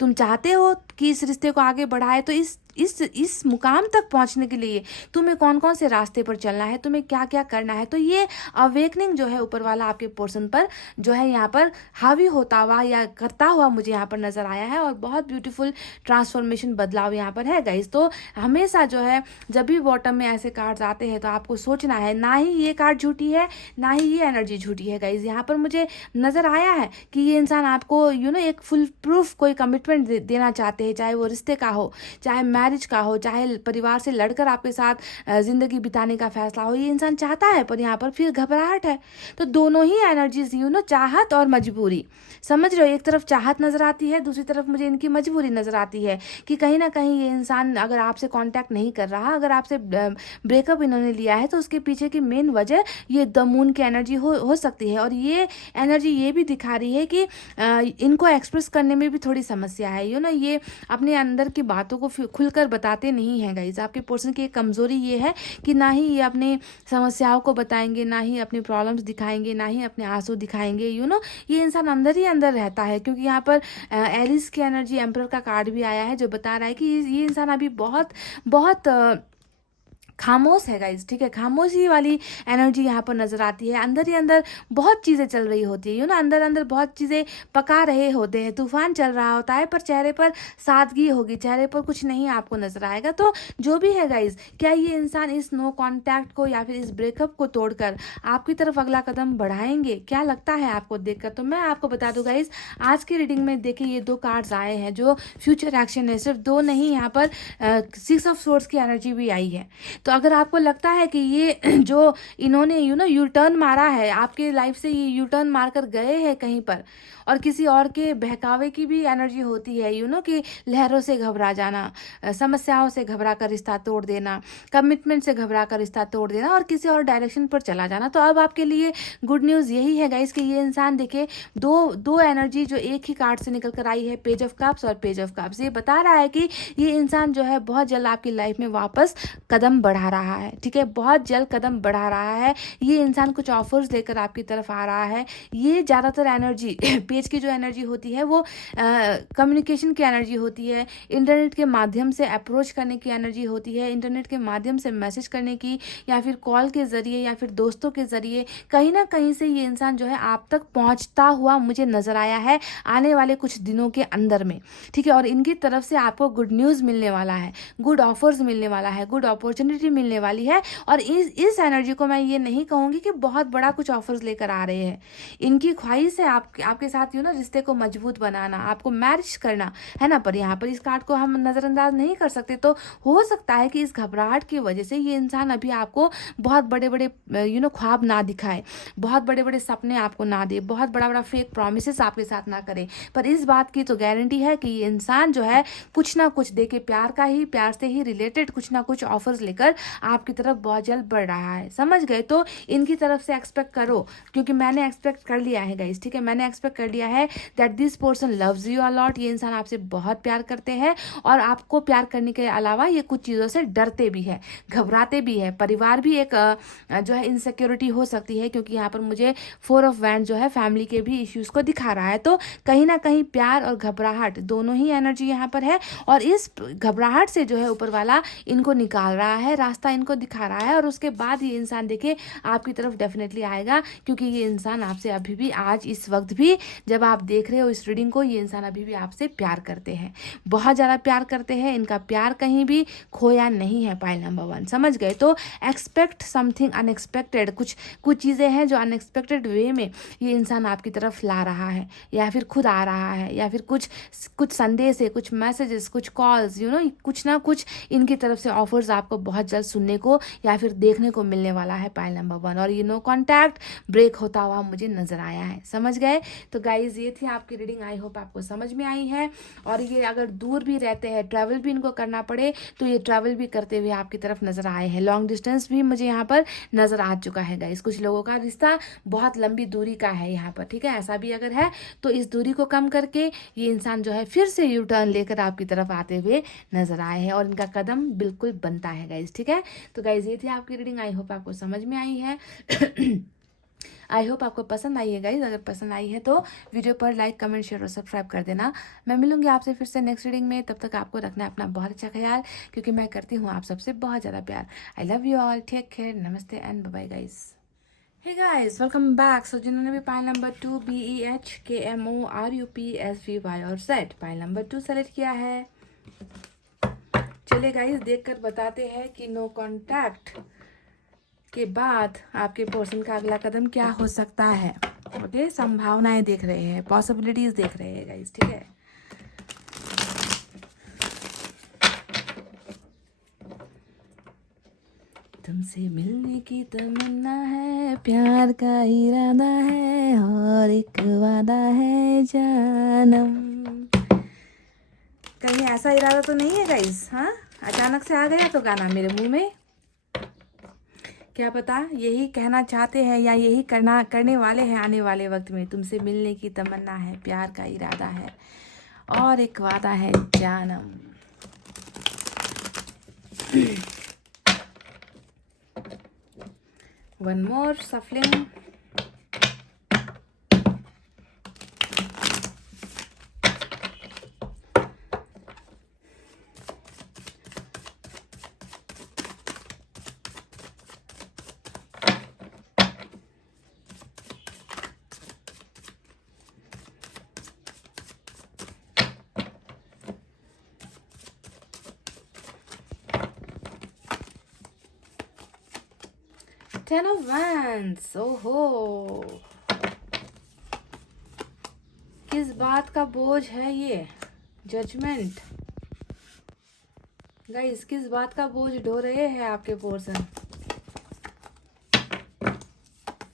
तुम चाहते हो कि इस रिश्ते को आगे बढ़ाए, तो इस मुकाम तक पहुंचने के लिए तुम्हें कौन कौन से रास्ते पर चलना है, तुम्हें क्या क्या करना है। तो ये अवेकनिंग जो है ऊपर वाला आपके पोर्शन पर जो है यहाँ पर हावी होता हुआ या करता हुआ मुझे यहाँ पर नजर आया है, और बहुत ब्यूटीफुल ट्रांसफॉर्मेशन बदलाव यहाँ पर है गाइस। तो हमेशा जो है जब भी बॉटम में ऐसे कार्ड्स आते हैं तो आपको सोचना है, ना ही ये कार्ड झूठी है, ना ही ये एनर्जी झूठी है गाइस। यहाँ पर मुझे नजर आया है कि ये इंसान आपको एक फुल प्रूफ कोई कमिटमेंट देना चाहते हैं, चाहे वो रिश्ते का हो, चाहे मैरिज का हो, चाहे परिवार से लड़कर आपके साथ जिंदगी बिताने का फैसला हो, ये इंसान चाहता है, पर यहाँ पर फिर घबराहट है। तो दोनों ही एनर्जीज चाहत और मजबूरी, समझ रहे हो, एक तरफ चाहत नजर आती है, दूसरी तरफ मुझे इनकी मजबूरी नजर आती है कि कहीं ना कहीं ये इंसान अगर आपसे कांटेक्ट नहीं कर रहा, अगर आपसे ब्रेकअप इन्होंने लिया है, तो उसके पीछे की मेन वजह ये द मून की एनर्जी हो सकती है। और ये एनर्जी ये भी दिखा रही है कि इनको एक्सप्रेस करने में भी थोड़ी समस्या है। ये अपने अंदर की बातों को खुलकर बताते नहीं हैं गाइज। आपके पर्सन की एक कमज़ोरी ये है कि ना ही ये अपनी समस्याओं को बताएंगे, ना ही अपने प्रॉब्लम्स दिखाएंगे, ना ही अपने आंसू दिखाएंगे। ये इंसान अंदर ही अंदर रहता है, क्योंकि यहाँ पर एरिस की एनर्जी, एम्परर का कार्ड भी आया है जो बता रहा है कि ये इंसान अभी बहुत बहुत खामोश है गाइज, ठीक है। खामोशी वाली एनर्जी यहाँ पर नजर आती है। अंदर ही अंदर बहुत चीज़ें चल रही होती है, अंदर अंदर बहुत चीज़ें पका रहे होते हैं, तूफान चल रहा होता है, पर चेहरे पर सादगी होगी, चेहरे पर कुछ नहीं आपको नजर आएगा। तो जो भी है गाइज, क्या ये इंसान इस नो कॉन्टैक्ट को या फिर इस ब्रेकअप को तोड़कर आपकी तरफ अगला कदम बढ़ाएंगे? क्या लगता है आपको देखकर? तो मैं आपको बता दूं गाइज, आज की रीडिंग में देखिए ये 2 कार्ड्स आए हैं जो फ्यूचर एक्शन है। सिर्फ 2 नहीं, यहाँ पर 6 ऑफ सोर्ड्स की एनर्जी भी आई है। तो अगर आपको लगता है कि ये जो इन्होंने यू टर्न मारा है आपके लाइफ से, ये यू टर्न मार कर गए हैं कहीं पर, और किसी और के बहकावे की भी एनर्जी होती है, कि लहरों से घबरा जाना, समस्याओं से घबरा कर रिश्ता तोड़ देना, कमिटमेंट से घबरा कर रिश्ता तोड़ देना और किसी और डायरेक्शन पर चला जाना। तो अब आपके लिए गुड न्यूज़ यही है गाइस कि ये इंसान देखिए दो एनर्जी जो एक ही कार्ड से निकल कर आई है, पेज ऑफ कप्स और पेज ऑफ कप्स, ये बता रहा है कि ये इंसान जो है बहुत जल्द आपकी लाइफ में वापस कदम बढ़ा रहा है, ठीक है। बहुत जल्द कदम बढ़ा रहा है। ये इंसान कुछ ऑफर्स लेकर आपकी तरफ आ रहा है। ये ज़्यादातर एनर्जी पेज की जो एनर्जी होती है वो कम्युनिकेशन की एनर्जी होती है, इंटरनेट के माध्यम से अप्रोच करने की एनर्जी होती है, इंटरनेट के माध्यम से मैसेज करने की, या फिर कॉल के ज़रिए या फिर दोस्तों के ज़रिए कहीं ना कहीं से ये इंसान जो है आप तक पहुंचता हुआ मुझे नज़र आया है आने वाले कुछ दिनों के अंदर में, ठीक है। और इनकी तरफ से आपको गुड न्यूज़ मिलने वाला है, गुड ऑफर्स मिलने वाला है, गुड अपॉर्चुनिटी मिलने वाली है। और इस एनर्जी को मैं ये नहीं कहूँगी कि बहुत बड़ा कुछ ऑफर्स लेकर आ रहे हैं। इनकी ख्वाहिश है आपके साथ रिश्ते को मजबूत बनाना, आपको मैरिज करना है ना। पर यहाँ पर इस कार्ड को हम नज़रअंदाज नहीं कर सकते। तो हो सकता है कि इस घबराहट की वजह से ये इंसान अभी आपको बहुत बड़े बड़े ख्वाब ना दिखाए, बहुत बड़े बड़े सपने आपको ना दे, बहुत बड़ा बड़ा फेक प्रॉमिसेस आपके साथ ना करे। पर इस बात की तो गारंटी है कि ये इंसान जो है कुछ ना कुछ देके प्यार से ही रिलेटेड कुछ ना कुछ ऑफर्स लेकर आपकी तरफ बहुत जल्द बढ़ रहा है, समझ गए। तो इनकी तरफ से एक्सपेक्ट करो, क्योंकि मैंने एक्सपेक्ट कर लिया है गाइस, ठीक है। मैंने एक्सपेक्ट कर लिया है that this person loves you a lot. ये इंसान आपसे बहुत प्यार करते हैं और आपको प्यार करने के अलावा ये कुछ चीज़ों से डरते भी है, घबराते भी है। परिवार भी एक जो है इनसिक्योरिटी हो सकती है, क्योंकि यहाँ पर मुझे 4 ऑफ वैंड जो है फैमिली के भी इश्यूज़ को दिखा रहा है। तो कहीं ना कहीं प्यार और घबराहट दोनों ही एनर्जी यहाँ पर है, और इस घबराहट से जो है ऊपर वाला इनको निकाल रहा है, रास्ता इनको दिखा रहा है। और उसके बाद ये इंसान देखिए आपकी तरफ डेफिनेटली आएगा, क्योंकि ये इंसान आपसे अभी भी, आज इस वक्त भी जब आप देख रहे हो इस रीडिंग को, ये इंसान अभी भी आपसे प्यार करते हैं, बहुत ज़्यादा प्यार करते हैं। इनका प्यार कहीं भी खोया नहीं है, पाइल नंबर 1, समझ गए। तो एक्सपेक्ट समथिंग अनएक्सपेक्टेड, कुछ चीज़ें हैं जो अनएक्सपेक्टेड वे में ये इंसान आपकी तरफ ला रहा है, या फिर खुद आ रहा है, या फिर कुछ संदेश है, कुछ मैसेजेस, कुछ कॉल्स, कुछ ना कुछ इनकी तरफ से ऑफर्स आपको बहुत जल्द सुनने को या फिर देखने को मिलने वाला है, पाइल नंबर 1। और ये नो कॉन्टैक्ट ब्रेक होता हुआ मुझे नजर आया है, समझ गए। तो गाइज ये थी आपकी रीडिंग, आई होप आपको समझ में आई है। और ये अगर दूर भी रहते हैं, ट्रैवल भी इनको करना पड़े, तो ये ट्रैवल भी करते हुए आपकी तरफ नजर आए हैं। लॉन्ग डिस्टेंस भी मुझे यहाँ पर नजर आ चुका है गाइज। कुछ लोगों का रिश्ता बहुत लंबी दूरी का है यहाँ पर, ठीक है। ऐसा भी अगर है तो इस दूरी को कम करके ये इंसान जो है फिर से यू टर्न लेकर आपकी तरफ आते हुए नजर आए हैं, और इनका कदम बिल्कुल बनता है गाइज, ठीक है। तो गाइज ये थी आपकी रीडिंग, आई होप आपको समझ में आई है। आई होप आपको पसंद आई है गाइज। अगर पसंद आई है तो वीडियो पर लाइक, कमेंट, शेयर और सब्सक्राइब कर देना। मैं मिलूंगी आपसे फिर से नेक्स्ट रीडिंग में। तब तक आपको रखना है अपना बहुत अच्छा ख्याल, क्योंकि मैं करती हूँ आप सबसे बहुत ज़्यादा प्यार। I love you all, take care, नमस्ते and bye bye guys. Hey guys, welcome back. So जिन्होंने भी पाइल नंबर 2 BEHKMORUPSVY और सेट पाइल नंबर 2 सेलेक्ट किया है, चलिए गाइस देखकर बताते हैं कि नो कॉन्टैक्ट के बाद आपके पर्सन का अगला कदम क्या हो सकता है। ओके, संभावनाएं देख रहे हैं, पॉसिबिलिटीज देख रहे हैं गाइस, ठीक है। तुमसे मिलने की तमन्ना है, प्यार का इरादा है और एक वादा है जानम। कहीं ऐसा इरादा तो नहीं है गाइस, हाँ? अचानक से आ गया तो गाना मेरे मुंह में, क्या पता यही कहना चाहते हैं या यही करने वाले हैं आने वाले वक्त में। तुमसे मिलने की तमन्ना है, प्यार का इरादा है और एक वादा है जानम। One more सफलिंग। Ten of wands. ओहो, किस बात का बोझ है ये? जजमेंट। गाइस, किस बात का बोझ ढो रहे हैं आपके पर्सन?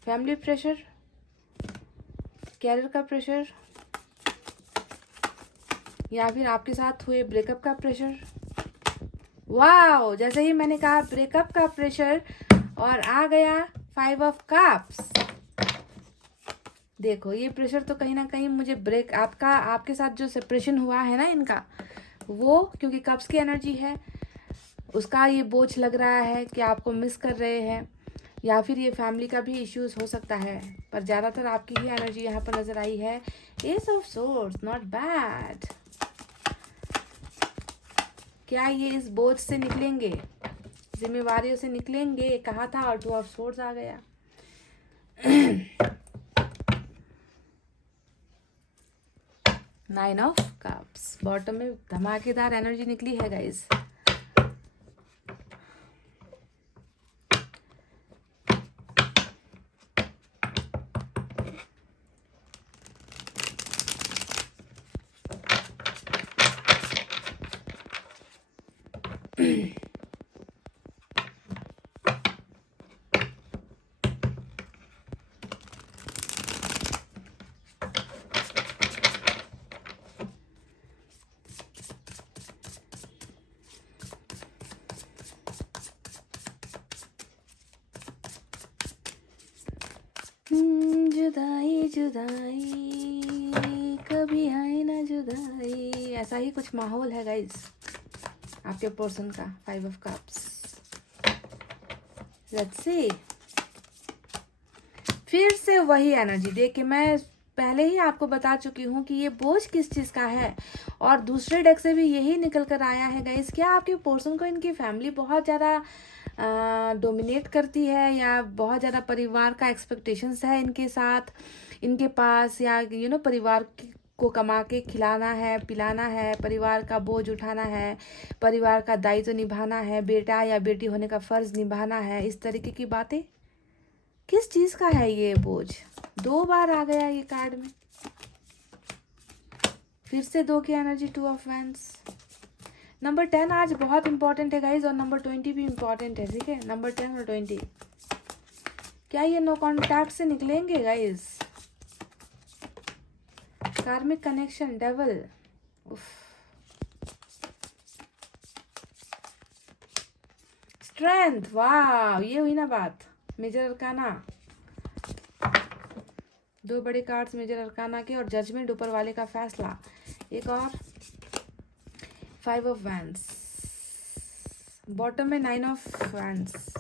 फैमिली प्रेशर, कैरियर का प्रेशर, या फिर आपके साथ हुए ब्रेकअप का प्रेशर। वाओ, जैसे ही मैंने कहा ब्रेकअप का प्रेशर और आ गया 5 ऑफ कप्स। देखो, ये प्रेशर तो कहीं ना कहीं मुझे आपके साथ जो सेपरेशन हुआ है ना इनका, वो क्योंकि कप्स की एनर्जी है, उसका ये बोझ लग रहा है कि आपको मिस कर रहे हैं, या फिर ये फैमिली का भी इश्यूज हो सकता है, पर ज़्यादातर आपकी ही एनर्जी यहाँ पर नजर आई है। S of swords, not bad. क्या ये इस बोझ से निकलेंगे, जिम्मेवारियों से निकलेंगे? कहा था, और 2 ऑफ सोर्ड्स आ गया। Nine of cups. बॉटम में धमाकेदार एनर्जी निकली है गाइस। जुदाई जुदाई कभी आए ना जुदाई, ऐसा ही कुछ माहौल है गाइस आपके पर्सन का। 5 ऑफ कप्स। Let's see. फिर से वही एनर्जी देख के मैं पहले ही आपको बता चुकी हूँ कि ये बोझ किस चीज़ का है, और दूसरे डेक से भी यही निकल कर आया है गाइस। क्या आपके पर्सन को इनकी फैमिली बहुत ज़्यादा डोमिनेट करती है, या बहुत ज़्यादा परिवार का एक्सपेक्टेशंस है इनके साथ, इनके पास, या परिवार को कमा के खिलाना है, पिलाना है, परिवार का बोझ उठाना है, परिवार का दायित्व निभाना है, बेटा या बेटी होने का फर्ज निभाना है, इस तरीके की बातें। किस चीज़ का है ये बोझ? 2 बार आ गया ये कार्ड में। फिर से 2 की एनर्जी, 2 ऑफ वैंड्स। नंबर 10 आज बहुत इंपॉर्टेंट है गाइज, और नंबर 20 भी इंपॉर्टेंट है, ठीक है? नंबर 10 और 20। क्या ये नो कॉन्टैक्ट से निकलेंगे guys? Karmic connection, devil. Strength, वाह, ये हुई ना बात। मेजर अरकाना, 2 बड़े कार्ड्स मेजर अरकाना के, और जजमेंट, ऊपर वाले का फैसला। एक और 5 ऑफ वैंड्स। बॉटम में 9 ऑफ वैंड्स।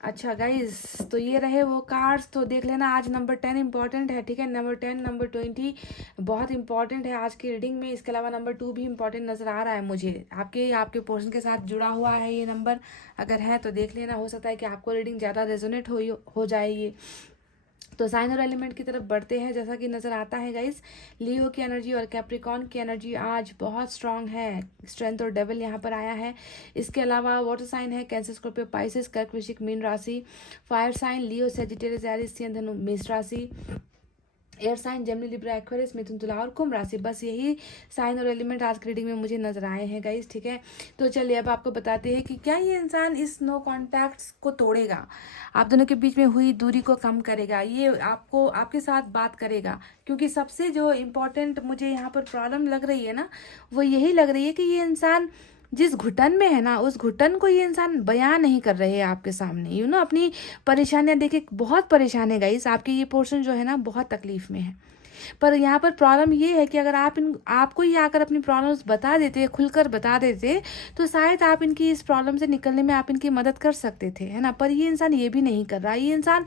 अच्छा गाइज, तो ये रहे वो कार्ड्स। तो देख लेना, आज नंबर 10 इंपॉर्टेंट है, ठीक है? नंबर 10, नंबर 20 बहुत इंपॉर्टेंट है आज की रीडिंग में। इसके अलावा नंबर 2 भी इंपॉर्टेंट नज़र आ रहा है मुझे। आपके पर्सन के साथ जुड़ा हुआ है ये नंबर, अगर है तो देख लेना। हो सकता है कि आपको रीडिंग ज़्यादा रेजोनेट हो जाए ये। तो साइन और एलिमेंट की तरफ बढ़ते हैं। जैसा कि नज़र आता है गाइस, लियो की एनर्जी और कैप्रिकॉन की एनर्जी आज बहुत स्ट्रांग है। स्ट्रेंथ और डेविल यहाँ पर आया है। इसके अलावा वाटर साइन है कैंसर, स्कॉर्पियो, पाइसेस, कर्क, वृश्चिक, मीन राशि। Fire sign Leo, Sagittarius, Aries, सिंह, धनु, मेष राशि। Air sign Gemini Libra Aquarius मिथुन तुला और कुंभ राशि, बस यही साइन और एलिमेंट आज की रीडिंग में मुझे नजर आए हैं गाइस, ठीक है। तो चलिए अब आपको बताते हैं कि क्या ये इंसान इस नो कॉन्टैक्ट्स को तोड़ेगा, आप दोनों के बीच में हुई दूरी को कम करेगा, ये आपको आपके साथ बात करेगा। क्योंकि सबसे जो इम्पोर्टेंट मुझे यहाँ पर प्रॉब्लम लग रही है ना, वो यही लग रही है कि ये इंसान जिस घुटन में है ना, उस घुटन को ये इंसान बयां नहीं कर रहे हैं आपके सामने। अपनी परेशानियां देखिए, बहुत परेशान है गाइस, आपकी ये पोर्शन जो है ना बहुत तकलीफ में है। पर यहाँ पर प्रॉब्लम ये है कि अगर आपको ये आकर अपनी प्रॉब्लम्स बता देते, खुलकर बता देते, तो शायद आप इनकी इस प्रॉब्लम से निकलने में आप इनकी मदद कर सकते थे, है ना। पर ये इंसान ये भी नहीं कर रहा। ये इंसान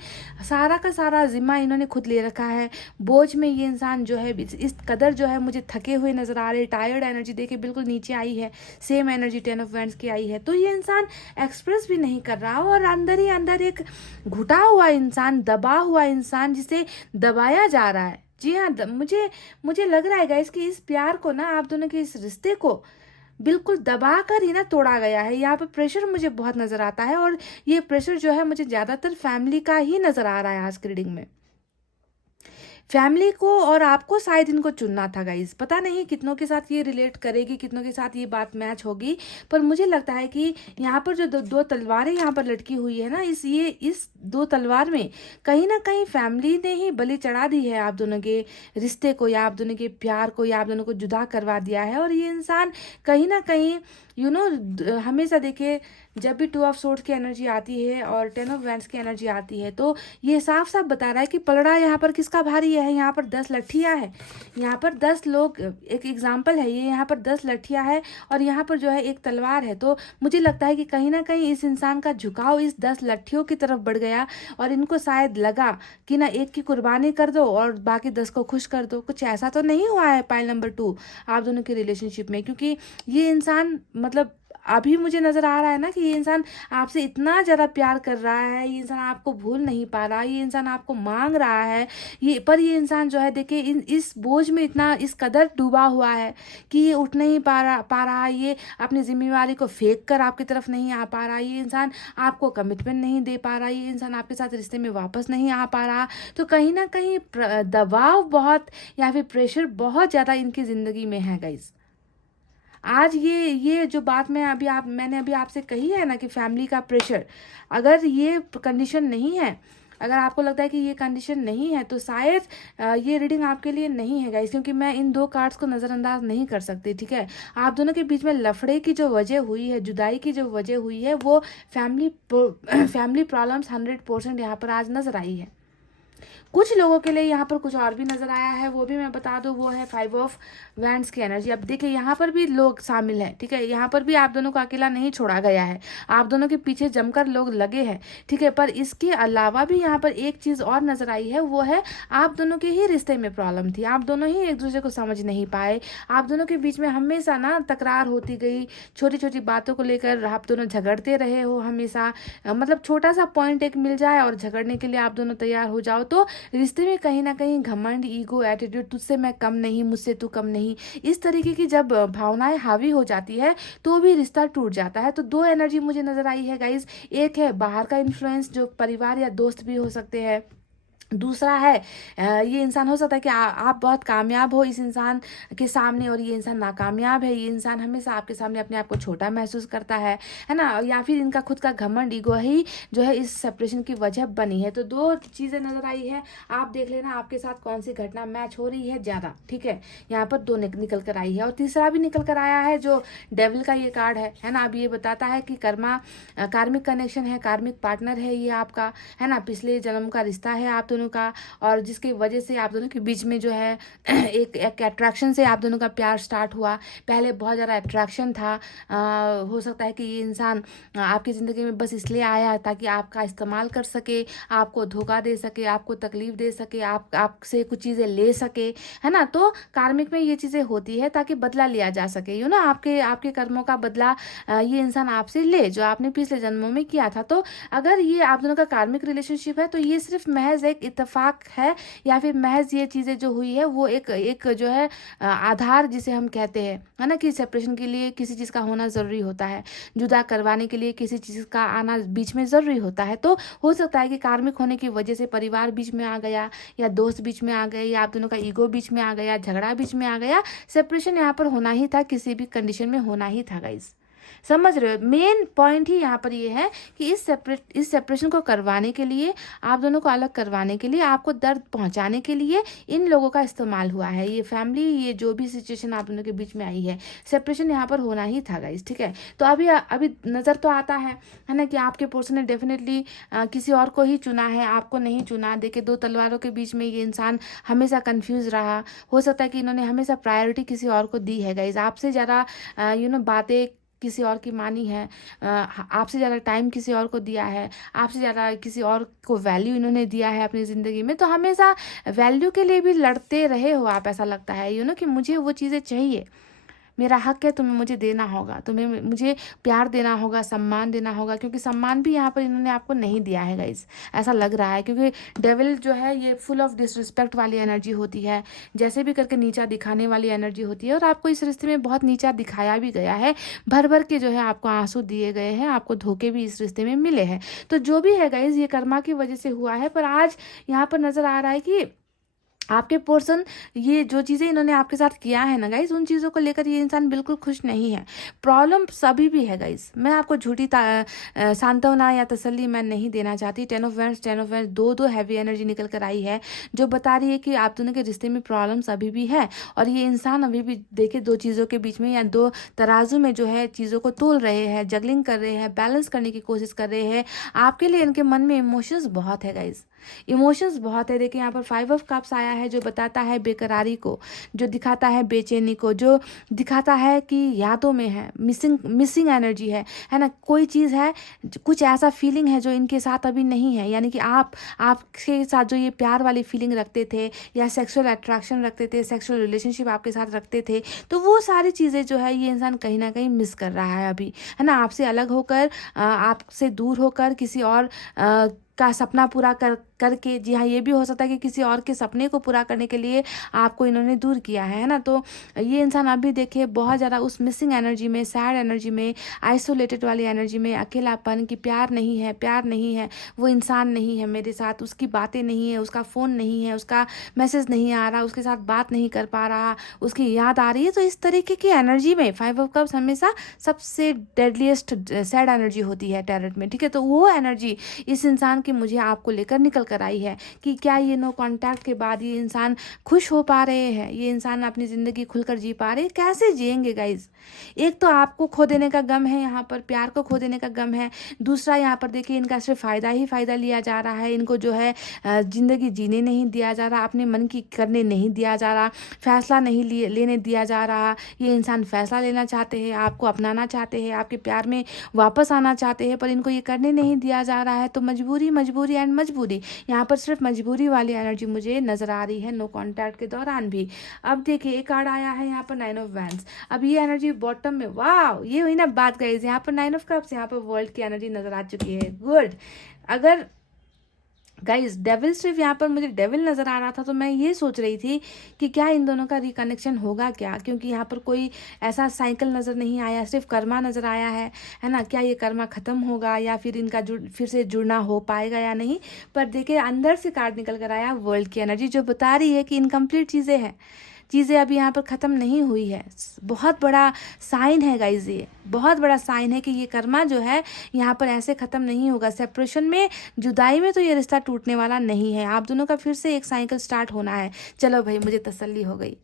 सारा का सारा जिम्मा इन्होंने खुद ले रखा है। बोझ में ये इंसान जो है इस कदर जो है मुझे थके हुए नजर आ रहे, टायर्ड एनर्जी देखिए बिल्कुल नीचे आई है, सेम एनर्जी 10 ऑफ वैंड्स की आई है। तो ये इंसान एक्सप्रेस भी नहीं कर रहा और अंदर ही अंदर एक घुटा हुआ इंसान, दबा हुआ इंसान जिसे दबाया जा रहा है। जी हाँ, मुझे लग रहा है गाइस कि इस प्यार को ना, आप दोनों के इस रिश्ते को बिल्कुल दबा कर ही ना तोड़ा गया है। यहाँ पे प्रेशर मुझे बहुत नजर आता है और ये प्रेशर जो है मुझे ज्यादातर फैमिली का ही नजर आ रहा है आज की रीडिंग में। फैमिली को और आपको शायद इनको चुनना था गाइस। पता नहीं कितनों के साथ ये रिलेट करेगी, कितनों के साथ ये बात मैच होगी, पर मुझे लगता है कि यहाँ पर जो दो तलवारें यहाँ पर लटकी हुई है ना, इस दो तलवार में कहीं ना कहीं फैमिली ने ही बलि चढ़ा दी है आप दोनों के रिश्ते को, या आप दोनों के प्यार को, या आप दोनों को जुदा करवा दिया है। और ये इंसान कहीं ना कहीं हमेशा देखिए, जब भी 2 ऑफ सोर्ड्स की एनर्जी आती है और 10 ऑफ वैंड्स की एनर्जी आती है, तो ये साफ साफ बता रहा है कि पलड़ा यहाँ पर किसका भारी है। यहाँ पर 10 लट्ठियाँ है, यहाँ पर 10 लोग, एक एग्जाम्पल है ये, यहाँ पर 10 लट्ठियाँ है और यहाँ पर जो है एक तलवार है। तो मुझे लगता है कि कहीं ना कहीं इस इंसान का झुकाव इस 10 लट्ठियों की तरफ बढ़ गया और इनको शायद लगा कि ना एक की कुर्बानी कर दो और बाकी 10 को खुश कर दो। कुछ ऐसा तो नहीं हुआ है पाइल नंबर 2 आप दोनों के रिलेशनशिप में, क्योंकि ये इंसान मतलब अभी मुझे नजर आ रहा है ना कि ये इंसान आपसे इतना ज़्यादा प्यार कर रहा है, ये इंसान आपको भूल नहीं पा रहा, ये इंसान आपको मांग रहा है। ये इंसान जो है देखिए इस बोझ में इतना इस कदर डूबा हुआ है कि ये उठ नहीं पा रहा, ये अपनी जिम्मेवारी को फेंक कर आपकी तरफ नहीं आ पा रहा, ये इंसान आपको कमिटमेंट नहीं दे पा रहा, ये इंसान आपके साथ रिश्ते में वापस नहीं आ पा रहा। तो कहीं ना कहीं दबाव बहुत या फिर प्रेशर बहुत ज़्यादा इनकी ज़िंदगी में है गाइस। आज ये जो बात मैंने अभी आपसे कही है ना कि फैमिली का प्रेशर, अगर ये कंडीशन नहीं है, अगर आपको लगता है कि ये कंडीशन नहीं है, तो शायद ये रीडिंग आपके लिए नहीं है गाइस, क्योंकि मैं इन 2 कार्ड्स को नज़रअंदाज नहीं कर सकती, ठीक है। आप दोनों के बीच में लफड़े की जो वजह हुई है, जुदाई की जो वजह हुई है, वो फैमिली प्रॉब्लम्स 100% यहाँ पर आज नजर आई है। कुछ लोगों के लिए यहाँ पर कुछ और भी नजर आया है, वो भी मैं बता दूँ, वो है 5 ऑफ वैंड्स की एनर्जी। अब देखिए यहाँ पर भी लोग शामिल हैं, ठीक है, यहाँ पर भी आप दोनों को अकेला नहीं छोड़ा गया है, आप दोनों के पीछे जमकर लोग लगे हैं, ठीक है। पर इसके अलावा भी यहाँ पर एक चीज़ और नजर आई है, वो है आप दोनों के ही रिश्ते में प्रॉब्लम थी, आप दोनों ही एक दूसरे को समझ नहीं पाए, आप दोनों के बीच में हमेशा ना तकरार होती गई, छोटी छोटी बातों को लेकर आप दोनों झगड़ते रहे हो हमेशा। मतलब छोटा सा पॉइंट एक मिल जाए और झगड़ने के लिए आप दोनों तैयार हो जाओ, तो रिश्ते में कहीं ना कहीं घमंड, ईगो, एटीट्यूड, तुझसे मैं कम नहीं, मुझसे तू कम नहीं, इस तरीके की जब भावनाएं हावी हो जाती है तो भी रिश्ता टूट जाता है। तो 2 एनर्जी मुझे नजर आई है गाइज। एक है बाहर का इन्फ्लुएंस, जो परिवार या दोस्त भी हो सकते हैं। दूसरा है ये इंसान हो सकता है कि आप बहुत कामयाब हो इस इंसान के सामने और ये इंसान नाकामयाब है, ये इंसान हमेशा आपके सामने अपने आप को छोटा महसूस करता है ना, या फिर इनका खुद का घमंड, ईगो ही जो है इस सेपरेशन की वजह बनी है। तो 2 चीज़ें नजर आई है, आप देख लेना आपके साथ कौन सी घटना मैच हो रही है ज़्यादा, ठीक है। यहाँ पर 2 निकल कर आई है और तीसरा भी निकल कर आया है, जो डेविल का ये कार्ड है ना। अब ये बताता है कि कार्मिक कनेक्शन है, कार्मिक पार्टनर है ये आपका, है ना, पिछले जन्म का रिश्ता है आप दोनों का, और जिसकी वजह से आप दोनों के बीच में जो है एक अट्रैक्शन से आप दोनों का प्यार स्टार्ट हुआ। पहले बहुत ज़्यादा अट्रैक्शन था। हो सकता है कि ये इंसान आपकी ज़िंदगी में बस इसलिए आया ताकि आपका इस्तेमाल कर सके, आपको धोखा दे सके, आपको तकलीफ दे सके, आपसे कुछ चीज़ें ले सके, है ना। तो कार्मिक में ये चीज़ें होती है ताकि बदला लिया जा सके, आपके कर्मों का बदला ये इंसान आपसे ले, जो आपने पिछले जन्मों में किया था। तो अगर ये आप दोनों का कार्मिक रिलेशनशिप है, तो ये सिर्फ महज एक इत्तेफाक है या फिर महज ये चीज़ें जो हुई है वो एक जो है आधार जिसे हम कहते हैं, है ना, कि सेपरेशन के लिए किसी चीज़ का होना ज़रूरी होता है, जुदा करवाने के लिए किसी चीज़ का आना बीच में ज़रूरी होता है। तो हो सकता है कि कार्मिक होने की वजह से परिवार बीच में आ गया, या दोस्त बीच में आ गए, या आप दोनों का ईगो बीच में आ गया, झगड़ा बीच में आ गया, सेपरेशन यहाँ पर होना ही था, किसी भी कंडीशन में होना ही था गाइस। समझ रहे हो? मेन पॉइंट ही यहाँ पर ये है कि इस सेपरेशन को करवाने के लिए, आप दोनों को अलग करवाने के लिए, आपको दर्द पहुंचाने के लिए इन लोगों का इस्तेमाल हुआ है। ये फैमिली, ये जो भी सिचुएशन आप दोनों के बीच में आई है, सेपरेशन यहाँ पर होना ही था गाइस, ठीक है। तो अभी नज़र तो आता है ना, कि आपके पर्सन ने डेफिनेटली किसी और को ही चुना है, आपको नहीं चुना। देखिए, दो तलवारों के बीच में ये इंसान हमेशा कंफ्यूज रहा। हो सकता है कि इन्होंने हमेशा प्रायोरिटी किसी और को दी है गाइस, आपसे ज़्यादा बातें किसी और की मानी है, आपसे ज़्यादा टाइम किसी और को दिया है, आपसे ज़्यादा किसी और को वैल्यू इन्होंने दिया है अपनी ज़िंदगी में। तो हमेशा वैल्यू के लिए भी लड़ते रहे हो आप, ऐसा लगता है कि मुझे वो चीज़ें चाहिए, मेरा हक है, तुम्हें मुझे देना होगा, तुम्हें मुझे प्यार देना होगा, सम्मान देना होगा, क्योंकि सम्मान भी यहाँ पर इन्होंने आपको नहीं दिया है गाइस, ऐसा लग रहा है। क्योंकि डेविल जो है ये फुल ऑफ डिसरिस्पेक्ट वाली एनर्जी होती है, जैसे भी करके नीचा दिखाने वाली एनर्जी होती है, और आपको इस रिश्ते में बहुत नीचा दिखाया भी गया है, भर भर के जो है आपको आंसू दिए गए हैं, आपको धोखे भी इस रिश्ते में मिले हैं। तो जो भी है गाइस, ये कर्मा की वजह से हुआ है। पर आज यहाँ पर नज़र आ रहा है कि आपके पर्सन, ये जो चीज़ें इन्होंने आपके साथ किया है ना गाइस, उन चीज़ों को लेकर ये इंसान बिल्कुल खुश नहीं है। प्रॉब्लम सभी भी है गाइस, मैं आपको झूठी सांत्वना या तसल्ली मैं नहीं देना चाहती। 10 ऑफ वैंड्स दो हैवी एनर्जी निकल कर आई है, जो बता रही है कि आप दोनों के रिश्ते में प्रॉब्लम्स अभी भी है। और ये इंसान अभी भी देखिए, दो चीज़ों के बीच में या दो तराजू में जो है चीज़ों को तोल रहे हैं, जगलिंग कर रहे हैं, बैलेंस करने की कोशिश कर रहे हैं। आपके लिए इनके मन में इमोशंस बहुत है गाइस, इमोशंस बहुत है। देखिए, यहाँ पर 5 ऑफ कप्स आया है, जो बताता है बेकरारी को, जो दिखाता है बेचैनी को, जो दिखाता है कि यादों में है, मिसिंग एनर्जी है ना। कोई चीज़ है, कुछ ऐसा फीलिंग है जो इनके साथ अभी नहीं है। यानी कि आपके साथ जो ये प्यार वाली फीलिंग रखते थे, या सेक्सुअल अट्रैक्शन रखते थे, सेक्सुअल रिलेशनशिप आपके साथ रखते थे, तो वो सारी चीज़ें जो है ये इंसान कहीं ना कहीं मिस कर रहा है अभी, है ना। आपसे अलग होकर, आपसे दूर होकर, किसी और का सपना पूरा करके, जी हाँ, ये भी हो सकता है कि किसी और के सपने को पूरा करने के लिए आपको इन्होंने दूर किया है ना। तो ये इंसान अभी देखिए बहुत ज़्यादा उस मिसिंग एनर्जी में, सैड एनर्जी में, आइसोलेटेड वाली एनर्जी में, अकेलापन की, प्यार नहीं है, वो इंसान नहीं है मेरे साथ, उसकी बातें नहीं है, उसका फ़ोन नहीं है, उसका मैसेज नहीं आ रहा, उसके साथ बात नहीं कर पा रहा, उसकी याद आ रही है। तो इस तरीके की एनर्जी में 5 ऑफ कप्स हमेशा सबसे डेडलीस्ट सैड एनर्जी होती है टैरोट में, ठीक है। तो वो एनर्जी इस इंसान की मुझे आपको लेकर निकल कर आई है कि क्या ये नो कांटेक्ट के बाद ये इंसान खुश हो पा रहे हैं, ये इंसान अपनी ज़िंदगी खुलकर जी पा रहे हैं? कैसे जिएंगे गाइज? एक तो आपको खो देने का गम है, यहाँ पर प्यार को खो देने का गम है। दूसरा, यहाँ पर देखिए, इनका सिर्फ फ़ायदा ही फ़ायदा लिया जा रहा है, इनको जो है ज़िंदगी जीने नहीं दिया जा रहा, अपने मन की करने नहीं दिया जा रहा, फैसला नहीं लेने दिया जा रहा। ये इंसान फैसला लेना चाहते हैं, आपको अपनाना चाहते हैं, आपके प्यार में वापस आना चाहते हैं, पर इनको ये करने नहीं दिया जा रहा है। तो मजबूरी एंड मजबूरी, यहाँ पर सिर्फ मजबूरी वाली एनर्जी मुझे नजर आ रही है नो कांटेक्ट के दौरान भी। अब देखिए, एक कार्ड आया है यहाँ पर 9 ऑफ वैंड्स। अब ये एनर्जी बॉटम में, वाह, ये हुई ना बात गाइस, यहाँ पर 9 ऑफ कप्स, यहाँ पर वर्ल्ड की एनर्जी नजर आ चुकी है। गुड। अगर गाइस डेविल सिर्फ यहाँ पर मुझे डेविल नज़र आ रहा था, तो मैं ये सोच रही थी कि क्या इन दोनों का रिकनेक्शन होगा क्या, क्योंकि यहाँ पर कोई ऐसा साइकिल नज़र नहीं आया, सिर्फ कर्मा नज़र आया है ना। क्या ये कर्मा ख़त्म होगा, या फिर इनका फिर से जुड़ना हो पाएगा या नहीं? पर देखिए, अंदर से कार्ड निकल कर आया वर्ल्ड की एनर्जी, जो बता रही है कि इनकम्प्लीट चीज़ें अभी यहाँ पर ख़त्म नहीं हुई है। बहुत बड़ा साइन है गाइज, ये बहुत बड़ा साइन है कि ये कर्मा जो है यहाँ पर ऐसे ख़त्म नहीं होगा। सेपरेशन में, जुदाई में तो ये रिश्ता टूटने वाला नहीं है। आप दोनों का फिर से एक साइकिल स्टार्ट होना है। चलो भाई, मुझे तसल्ली हो गई।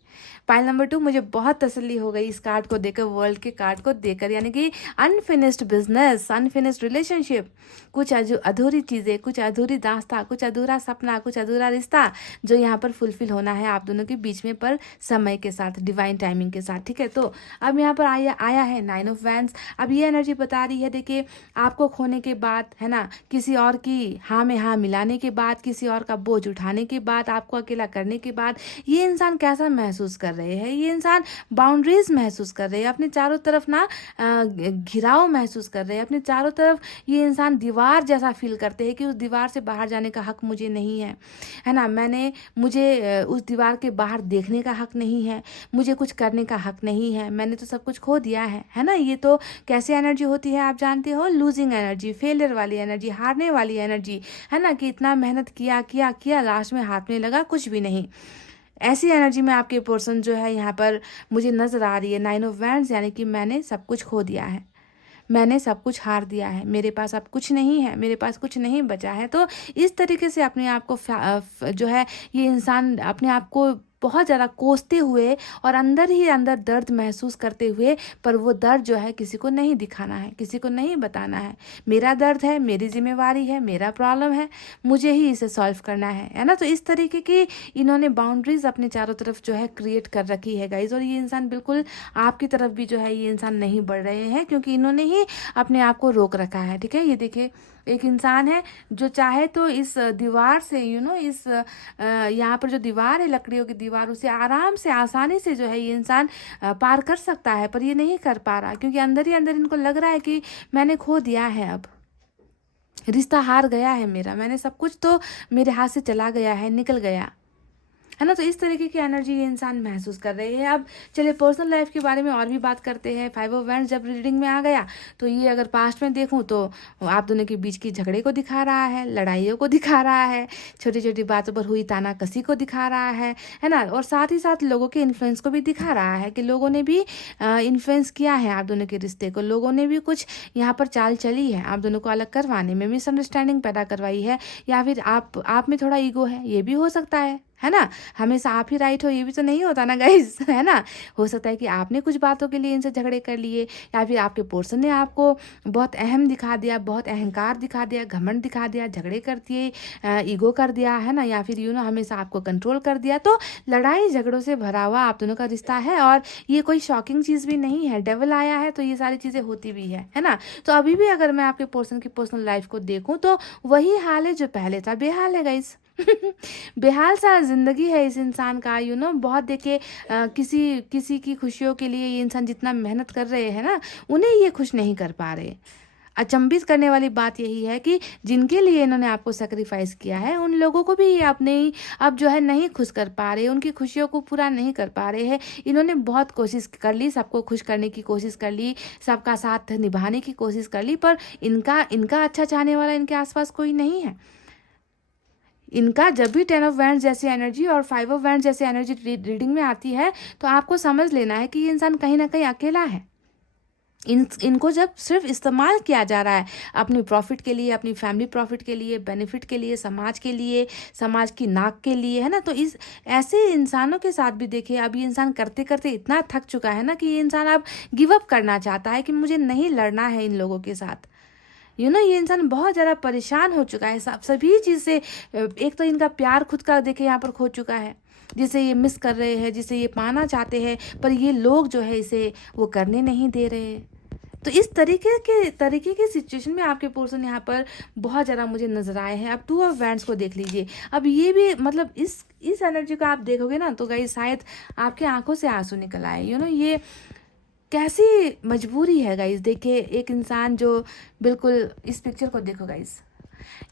पाइल नंबर 2, मुझे बहुत तसल्ली हो गई इस कार्ड को देकर, वर्ल्ड के कार्ड को देकर। यानी कि अनफिनिश्ड बिजनेस, अनफिनिश्ड रिलेशनशिप, कुछ अधूरी चीज़ें, कुछ अधूरी दास्तां, कुछ अधूरा सपना, कुछ अधूरा रिश्ता जो यहाँ पर फुलफिल होना है आप दोनों के बीच में, पर समय के साथ, डिवाइन टाइमिंग के साथ, ठीक है। तो अब यहाँ पर आया है 9 ऑफ वैंड्स। अब ये एनर्जी बता रही है, देखिए, आपको खोने के बाद, है ना, किसी और की हाँ में हाँ मिलाने के बाद, किसी और का बोझ उठाने के बाद, आपको अकेला करने के बाद, ये इंसान कैसा महसूस महसूस कर रहे हैं, ये इंसान बाउंड्रीज महसूस कर रहे हैं, अपने चारों तरफ ना घिराव महसूस कर रहे हैं, अपने चारों तरफ ये इंसान दीवार जैसा फील करते हैं कि उस दीवार से बाहर जाने का हक मुझे नहीं है ना, मुझे उस दीवार के बाहर देखने का हक नहीं है, मुझे कुछ करने का हक नहीं है, मैंने तो सब कुछ खो दिया है ना। ये तो कैसी एनर्जी होती है आप जानते हो, लूजिंग एनर्जी, फेलियर वाली एनर्जी, हारने वाली एनर्जी, है ना, कि इतना मेहनत किया किया किया, लास्ट में हाथ में लगा कुछ भी नहीं। ऐसी एनर्जी में आपके पर्सन जो है यहाँ पर मुझे नज़र आ रही है। 9 ऑफ वैंड्स, यानी कि मैंने सब कुछ खो दिया है, मैंने सब कुछ हार दिया है, मेरे पास अब कुछ नहीं है, मेरे पास कुछ नहीं बचा है। तो इस तरीके से अपने आप को जो है ये इंसान अपने आप को बहुत ज़्यादा कोसते हुए और अंदर ही अंदर दर्द महसूस करते हुए, पर वो दर्द जो है किसी को नहीं दिखाना है, किसी को नहीं बताना है। मेरा दर्द है, मेरी जिम्मेवारी है, मेरा प्रॉब्लम है, मुझे ही इसे सॉल्व करना है ना। तो इस तरीके की इन्होंने बाउंड्रीज अपने चारों तरफ जो है क्रिएट कर रखी है गाइज। और ये इंसान बिल्कुल आपकी तरफ भी जो है ये इंसान नहीं बढ़ रहे हैं, क्योंकि इन्होंने ही अपने आप को रोक रखा है। ठीक है, ये देखिए एक इंसान है जो चाहे तो इस दीवार से इस यहाँ पर जो दीवार है, लकड़ियों की दीवार, उसे आराम से आसानी से जो है ये इंसान पार कर सकता है, पर ये नहीं कर पा रहा, क्योंकि अंदर ही अंदर इनको लग रहा है कि मैंने खो दिया है, अब रिश्ता हार गया है मेरा, मैंने सब कुछ तो मेरे हाथ से चला गया है, निकल गया है ना। तो इस तरीके की एनर्जी ये इंसान महसूस कर रहे हैं। अब चलिए पर्सनल लाइफ के बारे में और भी बात करते हैं। 5 ऑफ वैंड्स जब रीडिंग में आ गया तो ये अगर पास्ट में देखूं तो आप दोनों के बीच की झगड़े को दिखा रहा है, लड़ाइयों को दिखा रहा है, छोटी छोटी बातों पर हुई तानाकसी को दिखा रहा है ना। और साथ ही साथ लोगों के इन्फ्लुएंस को भी दिखा रहा है कि लोगों ने भी इन्फ्लुएंस किया है आप दोनों के रिश्ते को, लोगों ने भी कुछ यहाँ पर चाल चली है आप दोनों को अलग करवाने में, मिसअंडरस्टैंडिंग पैदा करवाई है, या फिर आप में थोड़ा ईगो है, ये भी हो सकता है ना। हमेशा आप ही राइट हो ये भी तो नहीं होता ना गाइस, है ना। हो सकता है कि आपने कुछ बातों के लिए इनसे झगड़े कर लिए, या फिर आपके पर्सन ने आपको बहुत अहम दिखा दिया, बहुत अहंकार दिखा दिया, घमंड दिखा दिया, झगड़े कर दिए, ईगो कर दिया, है ना, या फिर हमेशा आपको कंट्रोल कर दिया। तो लड़ाई झगड़ों से भरा हुआ आप दोनों का रिश्ता है, और ये कोई शॉकिंग चीज़ भी नहीं है। डेविल आया है तो ये सारी चीज़ें होती भी है ना। तो अभी भी अगर मैं आपके पर्सन की पर्सनल लाइफ को देखूँ तो वही हाल है जो पहले था, बेहाल है गाइस। बेहाल सा जिंदगी है इस इंसान का, बहुत देखिए किसी की खुशियों के लिए ये इंसान जितना मेहनत कर रहे हैं ना, उन्हें ये खुश नहीं कर पा रहे। अचंभित करने वाली बात यही है कि जिनके लिए इन्होंने आपको सेक्रीफाइस किया है, उन लोगों को भी ये अब जो है नहीं खुश कर पा रहे, उनकी खुशियों को पूरा नहीं कर पा रहे हैं। इन्होंने बहुत कोशिश कर ली, सबको खुश करने की कोशिश कर ली, सबका साथ निभाने की कोशिश कर ली, पर इनका अच्छा चाहने वाला इनके आसपास कोई नहीं है। इनका जब भी 10 ऑफ वैंड्स जैसी एनर्जी और 5 ऑफ वैंड्स जैसी एनर्जी रीडिंग में आती है तो आपको समझ लेना है कि ये इंसान कहीं ना कहीं अकेला है। इनको जब सिर्फ इस्तेमाल किया जा रहा है अपनी प्रॉफिट के लिए, अपनी फैमिली प्रॉफिट के लिए, बेनिफिट के लिए, समाज के लिए, समाज की नाक के लिए, है ना। तो इस ऐसे इंसानों के साथ भी देखिए अब ये इंसान करते करते इतना थक चुका है ना कि ये इंसान अब गिव अप करना चाहता है कि मुझे नहीं लड़ना है इन लोगों के साथ। ये इंसान बहुत ज़्यादा परेशान हो चुका है सभी चीज़ से। एक तो इनका प्यार खुद का देखे यहाँ पर खो चुका है, जिसे ये मिस कर रहे हैं, जिसे ये पाना चाहते हैं, पर ये लोग जो है इसे वो करने नहीं दे रहे। तो इस तरीके के सिचुएशन में आपके पर्सन यहाँ पर बहुत ज़्यादा मुझे नजर आए हैं। अब 2 ऑफ वैंड्स को देख लीजिए। अब ये भी मतलब इस एनर्जी को आप देखोगे ना तो गाइस शायद आपके आंखों से आंसू निकल आए। ये कैसी मजबूरी है गाइस। देखिए एक इंसान जो बिल्कुल, इस पिक्चर को देखो गाइस,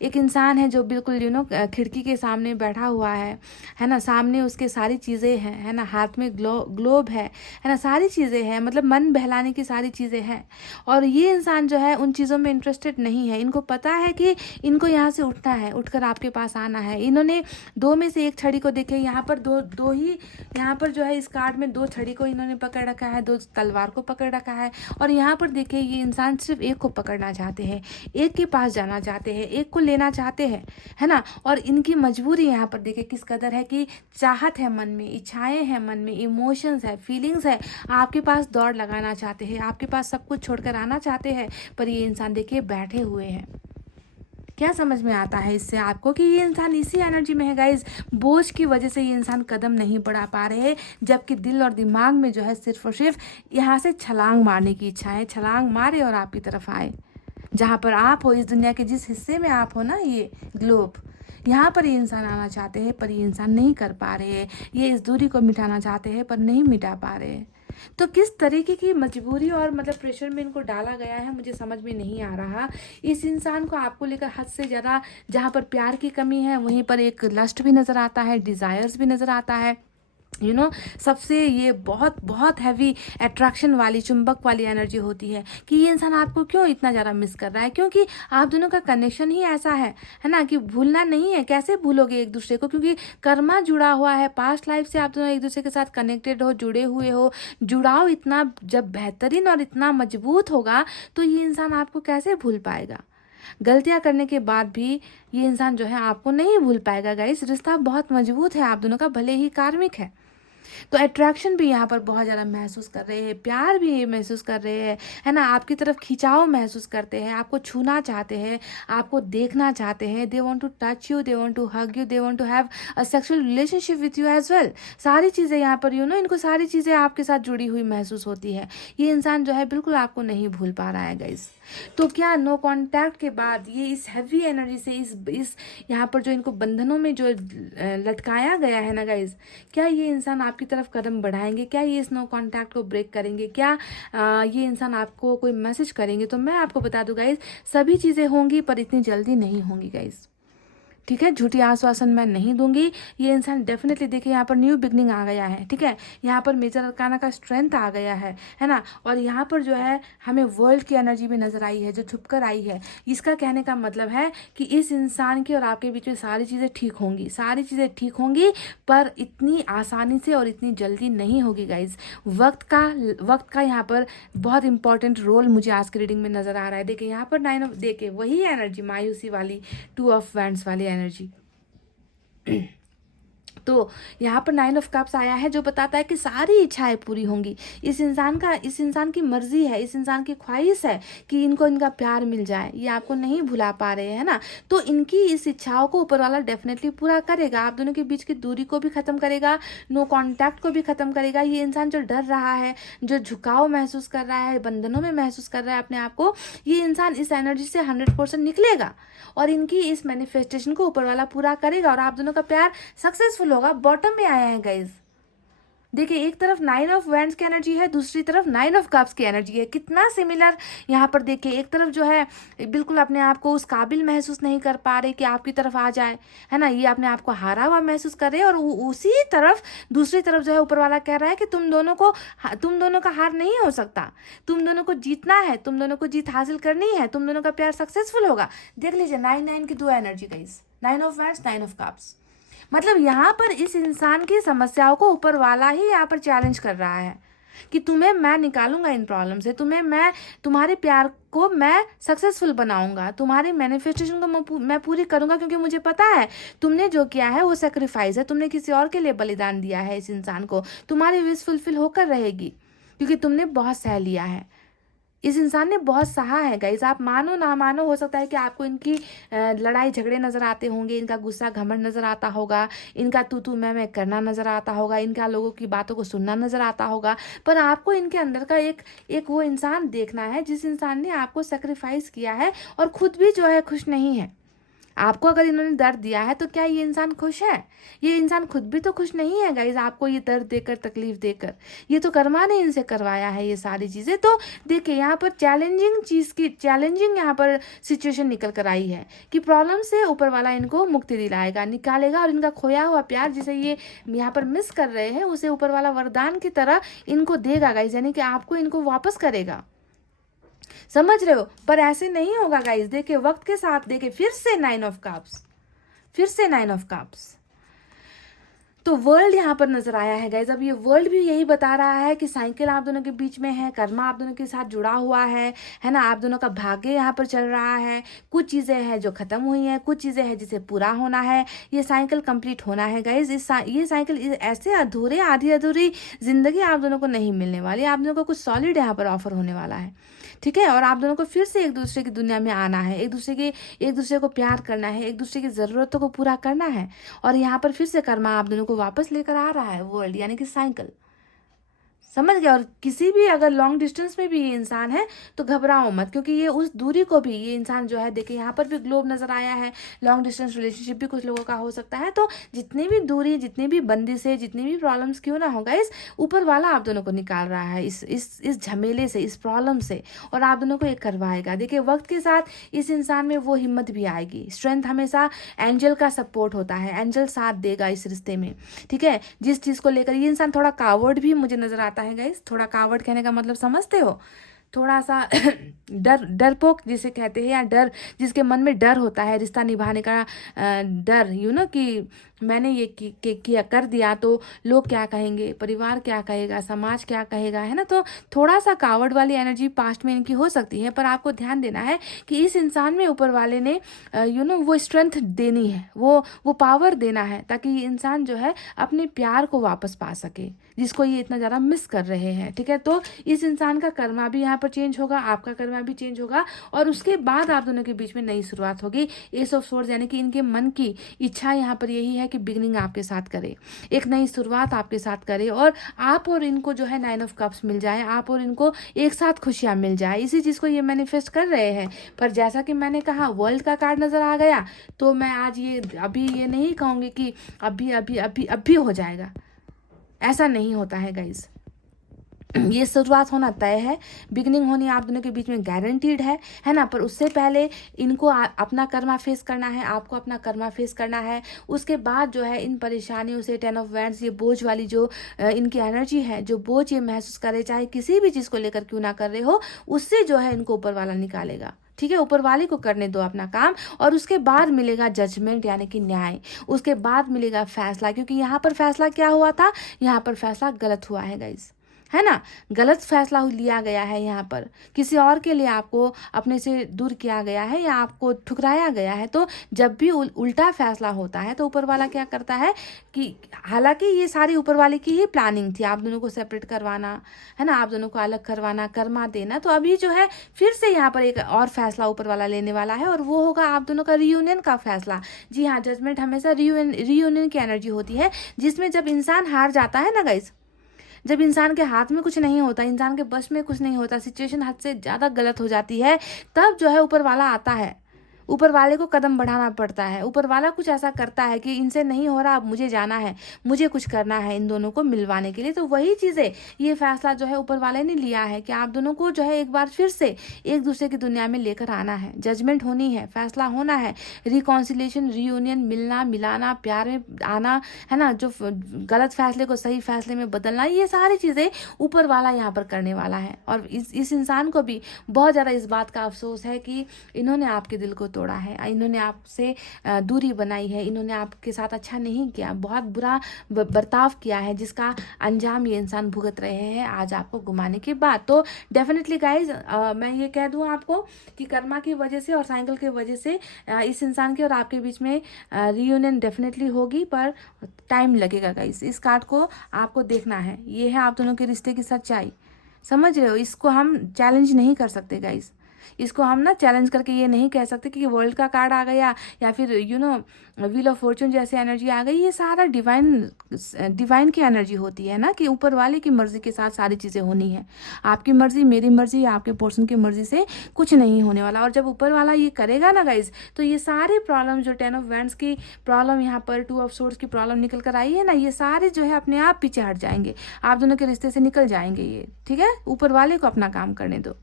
एक इंसान है जो बिल्कुल खिड़की के सामने बैठा हुआ है ना, सामने उसके सारी चीज़ें हैं, है ना, हाथ में ग्लोब है ना, सारी चीज़ें हैं, मतलब मन बहलाने की सारी चीज़ें हैं। और ये इंसान जो है उन चीज़ों में इंटरेस्टेड नहीं है। इनको पता है कि इनको यहाँ से उठना है, उठकर आपके पास आना है। इन्होंने 2 में से एक छड़ी को देखे, यहाँ पर दो ही, यहाँ पर जो है इस कार्ड में 2 छड़ी को इन्होंने पकड़ रखा है, 2 तलवार को पकड़ रखा है, और यहाँ पर देखिए ये इंसान सिर्फ एक को पकड़ना चाहते हैं, एक के पास जाना चाहते हैं, एक को लेना चाहते हैं, है ना। और इनकी मजबूरी यहाँ पर देखिए किस कदर है कि चाहत है मन में, इच्छाएं हैं मन में, इमोशंस है, फीलिंग्स है, आपके पास दौड़ लगाना चाहते हैं, आपके पास सब कुछ छोड़कर आना चाहते हैं, पर ये इंसान देखिए बैठे हुए हैं। क्या समझ में आता है इससे आपको कि ये इंसान इसी एनर्जी में है गाइज। बोझ की वजह से ये इंसान कदम नहीं बढ़ा पा रहे हैं, जबकि दिल और दिमाग में जो है सिर्फ और सिर्फ यहाँ से छलांग मारने की इच्छा है। छलांग मारे और आपकी तरफ आए, जहाँ पर आप हो, इस दुनिया के जिस हिस्से में आप हो ना, ये ग्लोब, यहाँ पर ये इंसान आना चाहते हैं पर ये इंसान नहीं कर पा रहे हैं, ये इस दूरी को मिटाना चाहते हैं पर नहीं मिटा पा रहे हैं। तो किस तरीके की मजबूरी और मतलब प्रेशर में इनको डाला गया है मुझे समझ में नहीं आ रहा। इस इंसान को आपको लेकर हद से ज़्यादा जहाँ पर प्यार की कमी है वहीं पर एक लस्ट भी नज़र आता है, डिज़ायर्स भी नज़र आता है। सबसे ये बहुत बहुत हैवी अट्रैक्शन वाली चुंबक वाली एनर्जी होती है कि ये इंसान आपको क्यों इतना ज़्यादा मिस कर रहा है, क्योंकि आप दोनों का कनेक्शन ही ऐसा है ना कि भूलना नहीं है। कैसे भूलोगे एक दूसरे को, क्योंकि कर्मा जुड़ा हुआ है, पास्ट लाइफ से आप दोनों एक दूसरे के साथ कनेक्टेड हो, जुड़े हुए हो। जुड़ाव इतना जब बेहतरीन और इतना मजबूत होगा तो ये इंसान आपको कैसे भूल पाएगा। गलतियां करने के बाद भी ये इंसान जो है आपको नहीं भूल पाएगा गाइस। रिश्ता बहुत मजबूत है आप दोनों का, भले ही कार्मिक है। तो अट्रैक्शन भी यहाँ पर बहुत ज़्यादा महसूस कर रहे हैं, प्यार भी महसूस कर रहे हैं, है ना। आपकी तरफ खिंचाव महसूस करते हैं, आपको छूना चाहते हैं, आपको देखना चाहते हैं। They want to touch you, they want to hug you, they want to have a sexual relationship with you as well. सारी चीज़ें यहाँ पर इनको सारी चीज़ें आपके साथ जुड़ी हुई महसूस होती है। ये इंसान जो है बिल्कुल आपको नहीं भूल पा रहा है गाइस। तो क्या नो कॉन्टैक्ट के बाद ये इस हैवी एनर्जी से इस यहाँ पर जो इनको बंधनों में जो लटकाया गया है ना गाइस, क्या ये इंसान आपकी तरफ कदम बढ़ाएंगे? क्या ये इस नो कॉन्टैक्ट को ब्रेक करेंगे? क्या ये इंसान आपको कोई मैसेज करेंगे? तो मैं आपको बता दूं गाइस, सभी चीज़ें होंगी पर इतनी जल्दी नहीं होंगी गाइस, ठीक है। झूठी आश्वासन मैं नहीं दूंगी। ये इंसान डेफिनेटली, देखिए यहाँ पर न्यू बिगनिंग आ गया है, ठीक है। यहाँ पर मेजर अरकाना का स्ट्रेंथ आ गया है ना। और यहाँ पर जो है हमें वर्ल्ड की एनर्जी भी नजर आई है जो छुप कर आई है। इसका कहने का मतलब है कि इस इंसान की और आपके बीच में सारी चीज़ें ठीक होंगी, सारी चीज़ें ठीक होंगी, पर इतनी आसानी से और इतनी जल्दी नहीं होगी गाइज। वक्त का यहाँ पर बहुत इंपॉर्टेंट रोल मुझे आज की रीडिंग में नजर आ रहा है। देखिए यहाँ पर 9 ऑफ, देखिए वही एनर्जी मायूसी वाली, 2 ऑफ वैंड्स वाली एनर्जी। तो यहाँ पर 9 ऑफ कप्स आया है जो बताता है कि सारी इच्छाएं पूरी होंगी। इस इंसान की मर्जी है, इस इंसान की ख्वाहिश है कि इनका प्यार मिल जाए। ये आपको नहीं भुला पा रहे हैं ना। तो इनकी इस इच्छाओं को ऊपर वाला डेफिनेटली पूरा करेगा। आप दोनों के बीच की दूरी को भी खत्म करेगा, नो कॉन्टैक्ट को भी खत्म करेगा। ये इंसान जो डर रहा है, जो झुकाव महसूस कर रहा है, बंधनों में महसूस कर रहा है अपने आप को, ये इंसान इस एनर्जी से 100% निकलेगा और इनकी इस मैनिफेस्टेशन को ऊपर वाला पूरा करेगा और आप दोनों का प्यार सक्सेसफुल होगा। बॉटम में आया है गाइज। देखिए एक तरफ 9 ऑफ वैंड्स की एनर्जी है, दूसरी तरफ 9 ऑफ कप्स की एनर्जी है। कितना सिमिलर यहाँ पर देखिए। एक तरफ जो है बिल्कुल अपने आप को उस काबिल महसूस नहीं कर पा रहे कि आपकी तरफ आ जाए, है ना। ये अपने आप को हारा हुआ महसूस कर रहे हैं और उसी तरफ दूसरी तरफ जो है ऊपर वाला कह रहा है कि तुम दोनों का हार नहीं हो सकता, तुम दोनों को जीतना है, तुम दोनों को जीत हासिल करनी है, तुम दोनों का प्यार सक्सेसफुल होगा। देख लीजिए 9 की 2 energy guys, 9 of wands, 9 of cups. मतलब यहाँ पर इस इंसान की समस्याओं को ऊपर वाला ही यहाँ पर चैलेंज कर रहा है कि तुम्हें मैं निकालूंगा इन प्रॉब्लम से, तुम्हारे प्यार को मैं सक्सेसफुल बनाऊंगा, तुम्हारी मैनिफेस्टेशन को मैं पूरी करूंगा, क्योंकि मुझे पता है तुमने जो किया है वो सेक्रीफाइस है, तुमने किसी और के लिए बलिदान दिया है इस इंसान को। तुम्हारी विश फुलफिल होकर रहेगी क्योंकि तुमने बहुत सह लिया है। इस इंसान ने बहुत सहा है गाइज। आप मानो ना मानो, हो सकता है कि आपको इनकी लड़ाई झगड़े नजर आते होंगे, इनका गुस्सा घमंड नजर आता होगा, इनका तू मैं करना नजर आता होगा, इनका लोगों की बातों को सुनना नजर आता होगा, पर आपको इनके अंदर का एक वो इंसान देखना है जिस इंसान ने आपको सेक्रीफाइस किया है और खुद भी जो है खुश नहीं है। आपको अगर इन्होंने दर्द दिया है तो क्या ये इंसान खुश है? ये इंसान खुद भी तो खुश नहीं है गाइज। आपको ये दर्द देकर, तकलीफ देकर, ये तो कर्मा ने इनसे करवाया है ये सारी चीज़ें। तो देखिए यहाँ पर चैलेंजिंग यहाँ पर सिचुएशन निकल कर आई है कि प्रॉब्लम से ऊपर वाला इनको मुक्ति दिलाएगा, निकालेगा और इनका खोया हुआ प्यार जिसे ये यहाँ पर मिस कर रहे हैं उसे ऊपर वाला वरदान की तरह इनको देगा गाइज, यानी कि आपको इनको वापस करेगा। समझ रहे हो? पर ऐसे नहीं होगा गाइस। देखिए वक्त के साथ देखिए फिर से 9 ऑफ कप्स, फिर से 9 ऑफ कप्स। तो वर्ल्ड यहाँ पर नजर आया है गाइज। अब ये वर्ल्ड भी यही बता रहा है कि साइकिल आप दोनों के बीच में है, कर्मा आप दोनों के साथ जुड़ा हुआ है ना। आप दोनों का भाग्य यहाँ पर चल रहा है। कुछ चीज़ें हैं जो खत्म हुई हैं, कुछ चीज़ें हैं जिसे पूरा होना है। ये साइकिल कंप्लीट होना है गाइज। ये साइकिल ऐसे आधी अधूरी जिंदगी आप दोनों को नहीं मिलने वाली। आप दोनों को कुछ सॉलिड यहाँ पर ऑफर होने वाला है, ठीक है। और आप दोनों को फिर से एक दूसरे की दुनिया में आना है, एक दूसरे को प्यार करना है, एक दूसरे की ज़रूरतों को पूरा करना है। और यहाँ पर फिर से कर्मा आप दोनों को वापस लेकर आ रहा है वर्ल्ड, यानी कि समझ गया। और किसी भी अगर लॉन्ग डिस्टेंस में भी ये इंसान है तो घबराओ मत, क्योंकि ये उस दूरी को भी ये इंसान जो है, देखिए यहाँ पर भी ग्लोब नजर आया है, लॉन्ग डिस्टेंस रिलेशनशिप भी कुछ लोगों का हो सकता है। तो जितनी भी दूरी, जितनी भी बंदिश है, जितनी भी प्रॉब्लम्स क्यों ना हो गाइस, ऊपर वाला आप दोनों को निकाल रहा है इस झमेले से, इस प्रॉब्लम से, और आप दोनों को एक करवाएगा। देखिए वक्त के साथ इस इंसान में वो हिम्मत भी आएगी। स्ट्रेंथ हमेशा एंजल का सपोर्ट होता है, एंजल साथ देगा इस रिश्ते में, ठीक है। जिस चीज़ को लेकर ये इंसान थोड़ा कावर्ड भी मुझे नजर आता है गाइस। थोड़ा कावर्ड कहने का मतलब समझते हो, थोड़ा सा डरपोक जिसे कहते हैं, या डर, जिसके मन में डर होता है रिश्ता निभाने का, डर कि मैंने ये किया कर दिया तो लोग क्या कहेंगे, परिवार क्या कहेगा, समाज क्या कहेगा, है ना। तो थोड़ा सा कावड़ वाली एनर्जी पास्ट में इनकी हो सकती है, पर आपको ध्यान देना है कि इस इंसान में ऊपर वाले ने वो स्ट्रेंथ देनी है, वो पावर देना है, ताकि ये इंसान जो है अपने प्यार को वापस पा सके, जिसको ये इतना ज़्यादा मिस कर रहे हैं, ठीक है। तो इस इंसान का कर्मा भी यहाँ पर चेंज होगा, आपका कर्मा भी चेंज होगा, और उसके बाद आप दोनों के बीच में नई शुरुआत होगी। एस ऑफ सोर्ड्स यानी कि इनके मन की इच्छा यहाँ पर यही है कि बिगनिंग आपके साथ करे, एक नई शुरुआत आपके साथ करे, और आप और इनको जो है 9 ऑफ कप्स मिल जाए, आप और इनको एक साथ खुशियाँ मिल जाए, इसी चीज़ को ये मैनिफेस्ट कर रहे हैं। पर जैसा कि मैंने कहा, वर्ल्ड का कार्ड नज़र आ गया, तो मैं आज अभी ये नहीं कहूँगी कि अभी अभी अभी अभी हो जाएगा, ऐसा नहीं होता है गाइज। ये शुरुआत होना तय है, बिगनिंग होनी आप दोनों के बीच में गारंटीड है ना। पर उससे पहले इनको अपना कर्मा फेस करना है, आपको अपना कर्मा फेस करना है। उसके बाद जो है इन परेशानियों से, 10 ऑफ वैंड्स, ये बोझ वाली जो इनकी एनर्जी है, जो बोझ ये महसूस करे, चाहे किसी भी चीज़ को लेकर क्यों ना कर रहे हो, उससे जो है इनको ऊपर वाला निकालेगा, ठीक है। ऊपर वाले को करने दो अपना काम, और उसके बाद मिलेगा जजमेंट यानी कि न्याय, उसके बाद मिलेगा फैसला। क्योंकि यहाँ पर फैसला क्या हुआ था, यहाँ पर फैसला गलत हुआ है गाइस, है ना। गलत फैसला लिया गया है यहाँ पर, किसी और के लिए आपको अपने से दूर किया गया है, या आपको ठुकराया गया है। तो जब भी उल्टा फैसला होता है तो ऊपर वाला क्या करता है कि, हालांकि ये सारी ऊपर वाले की ही प्लानिंग थी, आप दोनों को सेपरेट करवाना, है ना, आप दोनों को अलग करवाना, कर्मा देना। तो अभी जो है फिर से यहाँ पर एक और फैसला ऊपर वाला लेने वाला है, और वो होगा आप दोनों का रियूनियन का फैसला। जी हाँ, जजमेंट हमेशा रियूनियन की एनर्जी होती है, जिसमें जब इंसान हार जाता है ना गाइस, जब इंसान के हाथ में कुछ नहीं होता, इंसान के बस में कुछ नहीं होता, सिचुएशन हद से ज़्यादा गलत हो जाती है, तब जो है ऊपर वाला आता है, ऊपर वाले को कदम बढ़ाना पड़ता है। ऊपर वाला कुछ ऐसा करता है कि इनसे नहीं हो रहा, अब मुझे जाना है, मुझे कुछ करना है इन दोनों को मिलवाने के लिए। तो वही चीज़ें, ये फैसला जो है ऊपर वाले ने लिया है कि आप दोनों को जो है एक बार फिर से एक दूसरे की दुनिया में लेकर आना है, जजमेंट होनी है, फैसला होना है, रिकॉन्सिलेशन, रियूनियन, मिलना मिलाना, प्यार में आना, है ना, जो गलत फैसले को सही फैसले में बदलना, ये सारी चीज़ें ऊपर वाला यहाँ पर करने वाला है। और इस इंसान को भी बहुत ज़्यादा इस बात का अफसोस है कि इन्होंने आपके दिल को तोड़ा है, इन्होंने आपसे दूरी बनाई है, इन्होंने आपके साथ अच्छा नहीं किया, बहुत बुरा बर्ताव किया है, जिसका अंजाम ये इंसान भुगत रहे हैं आज आपको घुमाने के बाद। तो डेफिनेटली गाइज, मैं ये कह दूं आपको कि कर्मा की वजह से और साइकिल की वजह से इस इंसान के और आपके बीच में रियूनियन डेफिनेटली होगी, पर टाइम लगेगा गाइज। इस कार्ड को आपको देखना है, ये है आप दोनों के रिश्ते की सच्चाई, समझ रहे हो। इसको हम चैलेंज नहीं कर सकते गाइज, इसको हम ना चैलेंज करके ये नहीं कह सकते कि वर्ल्ड का कार्ड आ गया, या फिर व्हील ऑफ फॉर्चून जैसी एनर्जी आ गई। ये सारा डिवाइन की एनर्जी होती है ना, कि ऊपर वाले की मर्जी के साथ सारी चीज़ें होनी है। आपकी मर्जी, मेरी मर्जी, आपके पर्सन की मर्जी से कुछ नहीं होने वाला। और जब ऊपर वाला ये करेगा ना गाइज, तो ये सारे प्रॉब्लम, जो 10 ऑफ वैंड्स की प्रॉब्लम, यहाँ पर 2 ऑफ सोर्ड्स की प्रॉब्लम निकल कर आई है ना, ये सारे जो है अपने आप पीछे हट जाएंगे, आप दोनों के रिश्ते से निकल जाएंगे ये, ठीक है। ऊपर वाले को अपना काम करने दो।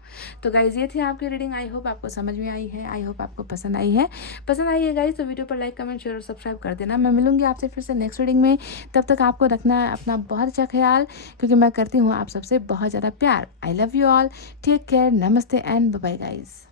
तो गाइज ये थी आपकी रीडिंग, आई होप आपको समझ में आई है, आई होप आपको पसंद आई है गाइज। तो वीडियो पर लाइक, कमेंट, शेयर और सब्सक्राइब कर देना। मैं मिलूंगी आपसे फिर से नेक्स्ट रीडिंग में, तब तक आपको रखना है अपना बहुत अच्छा ख्याल, क्योंकि मैं करती हूँ आप सबसे बहुत ज़्यादा प्यार। I love you all, take care, नमस्ते एंड बाय बाय गाइज।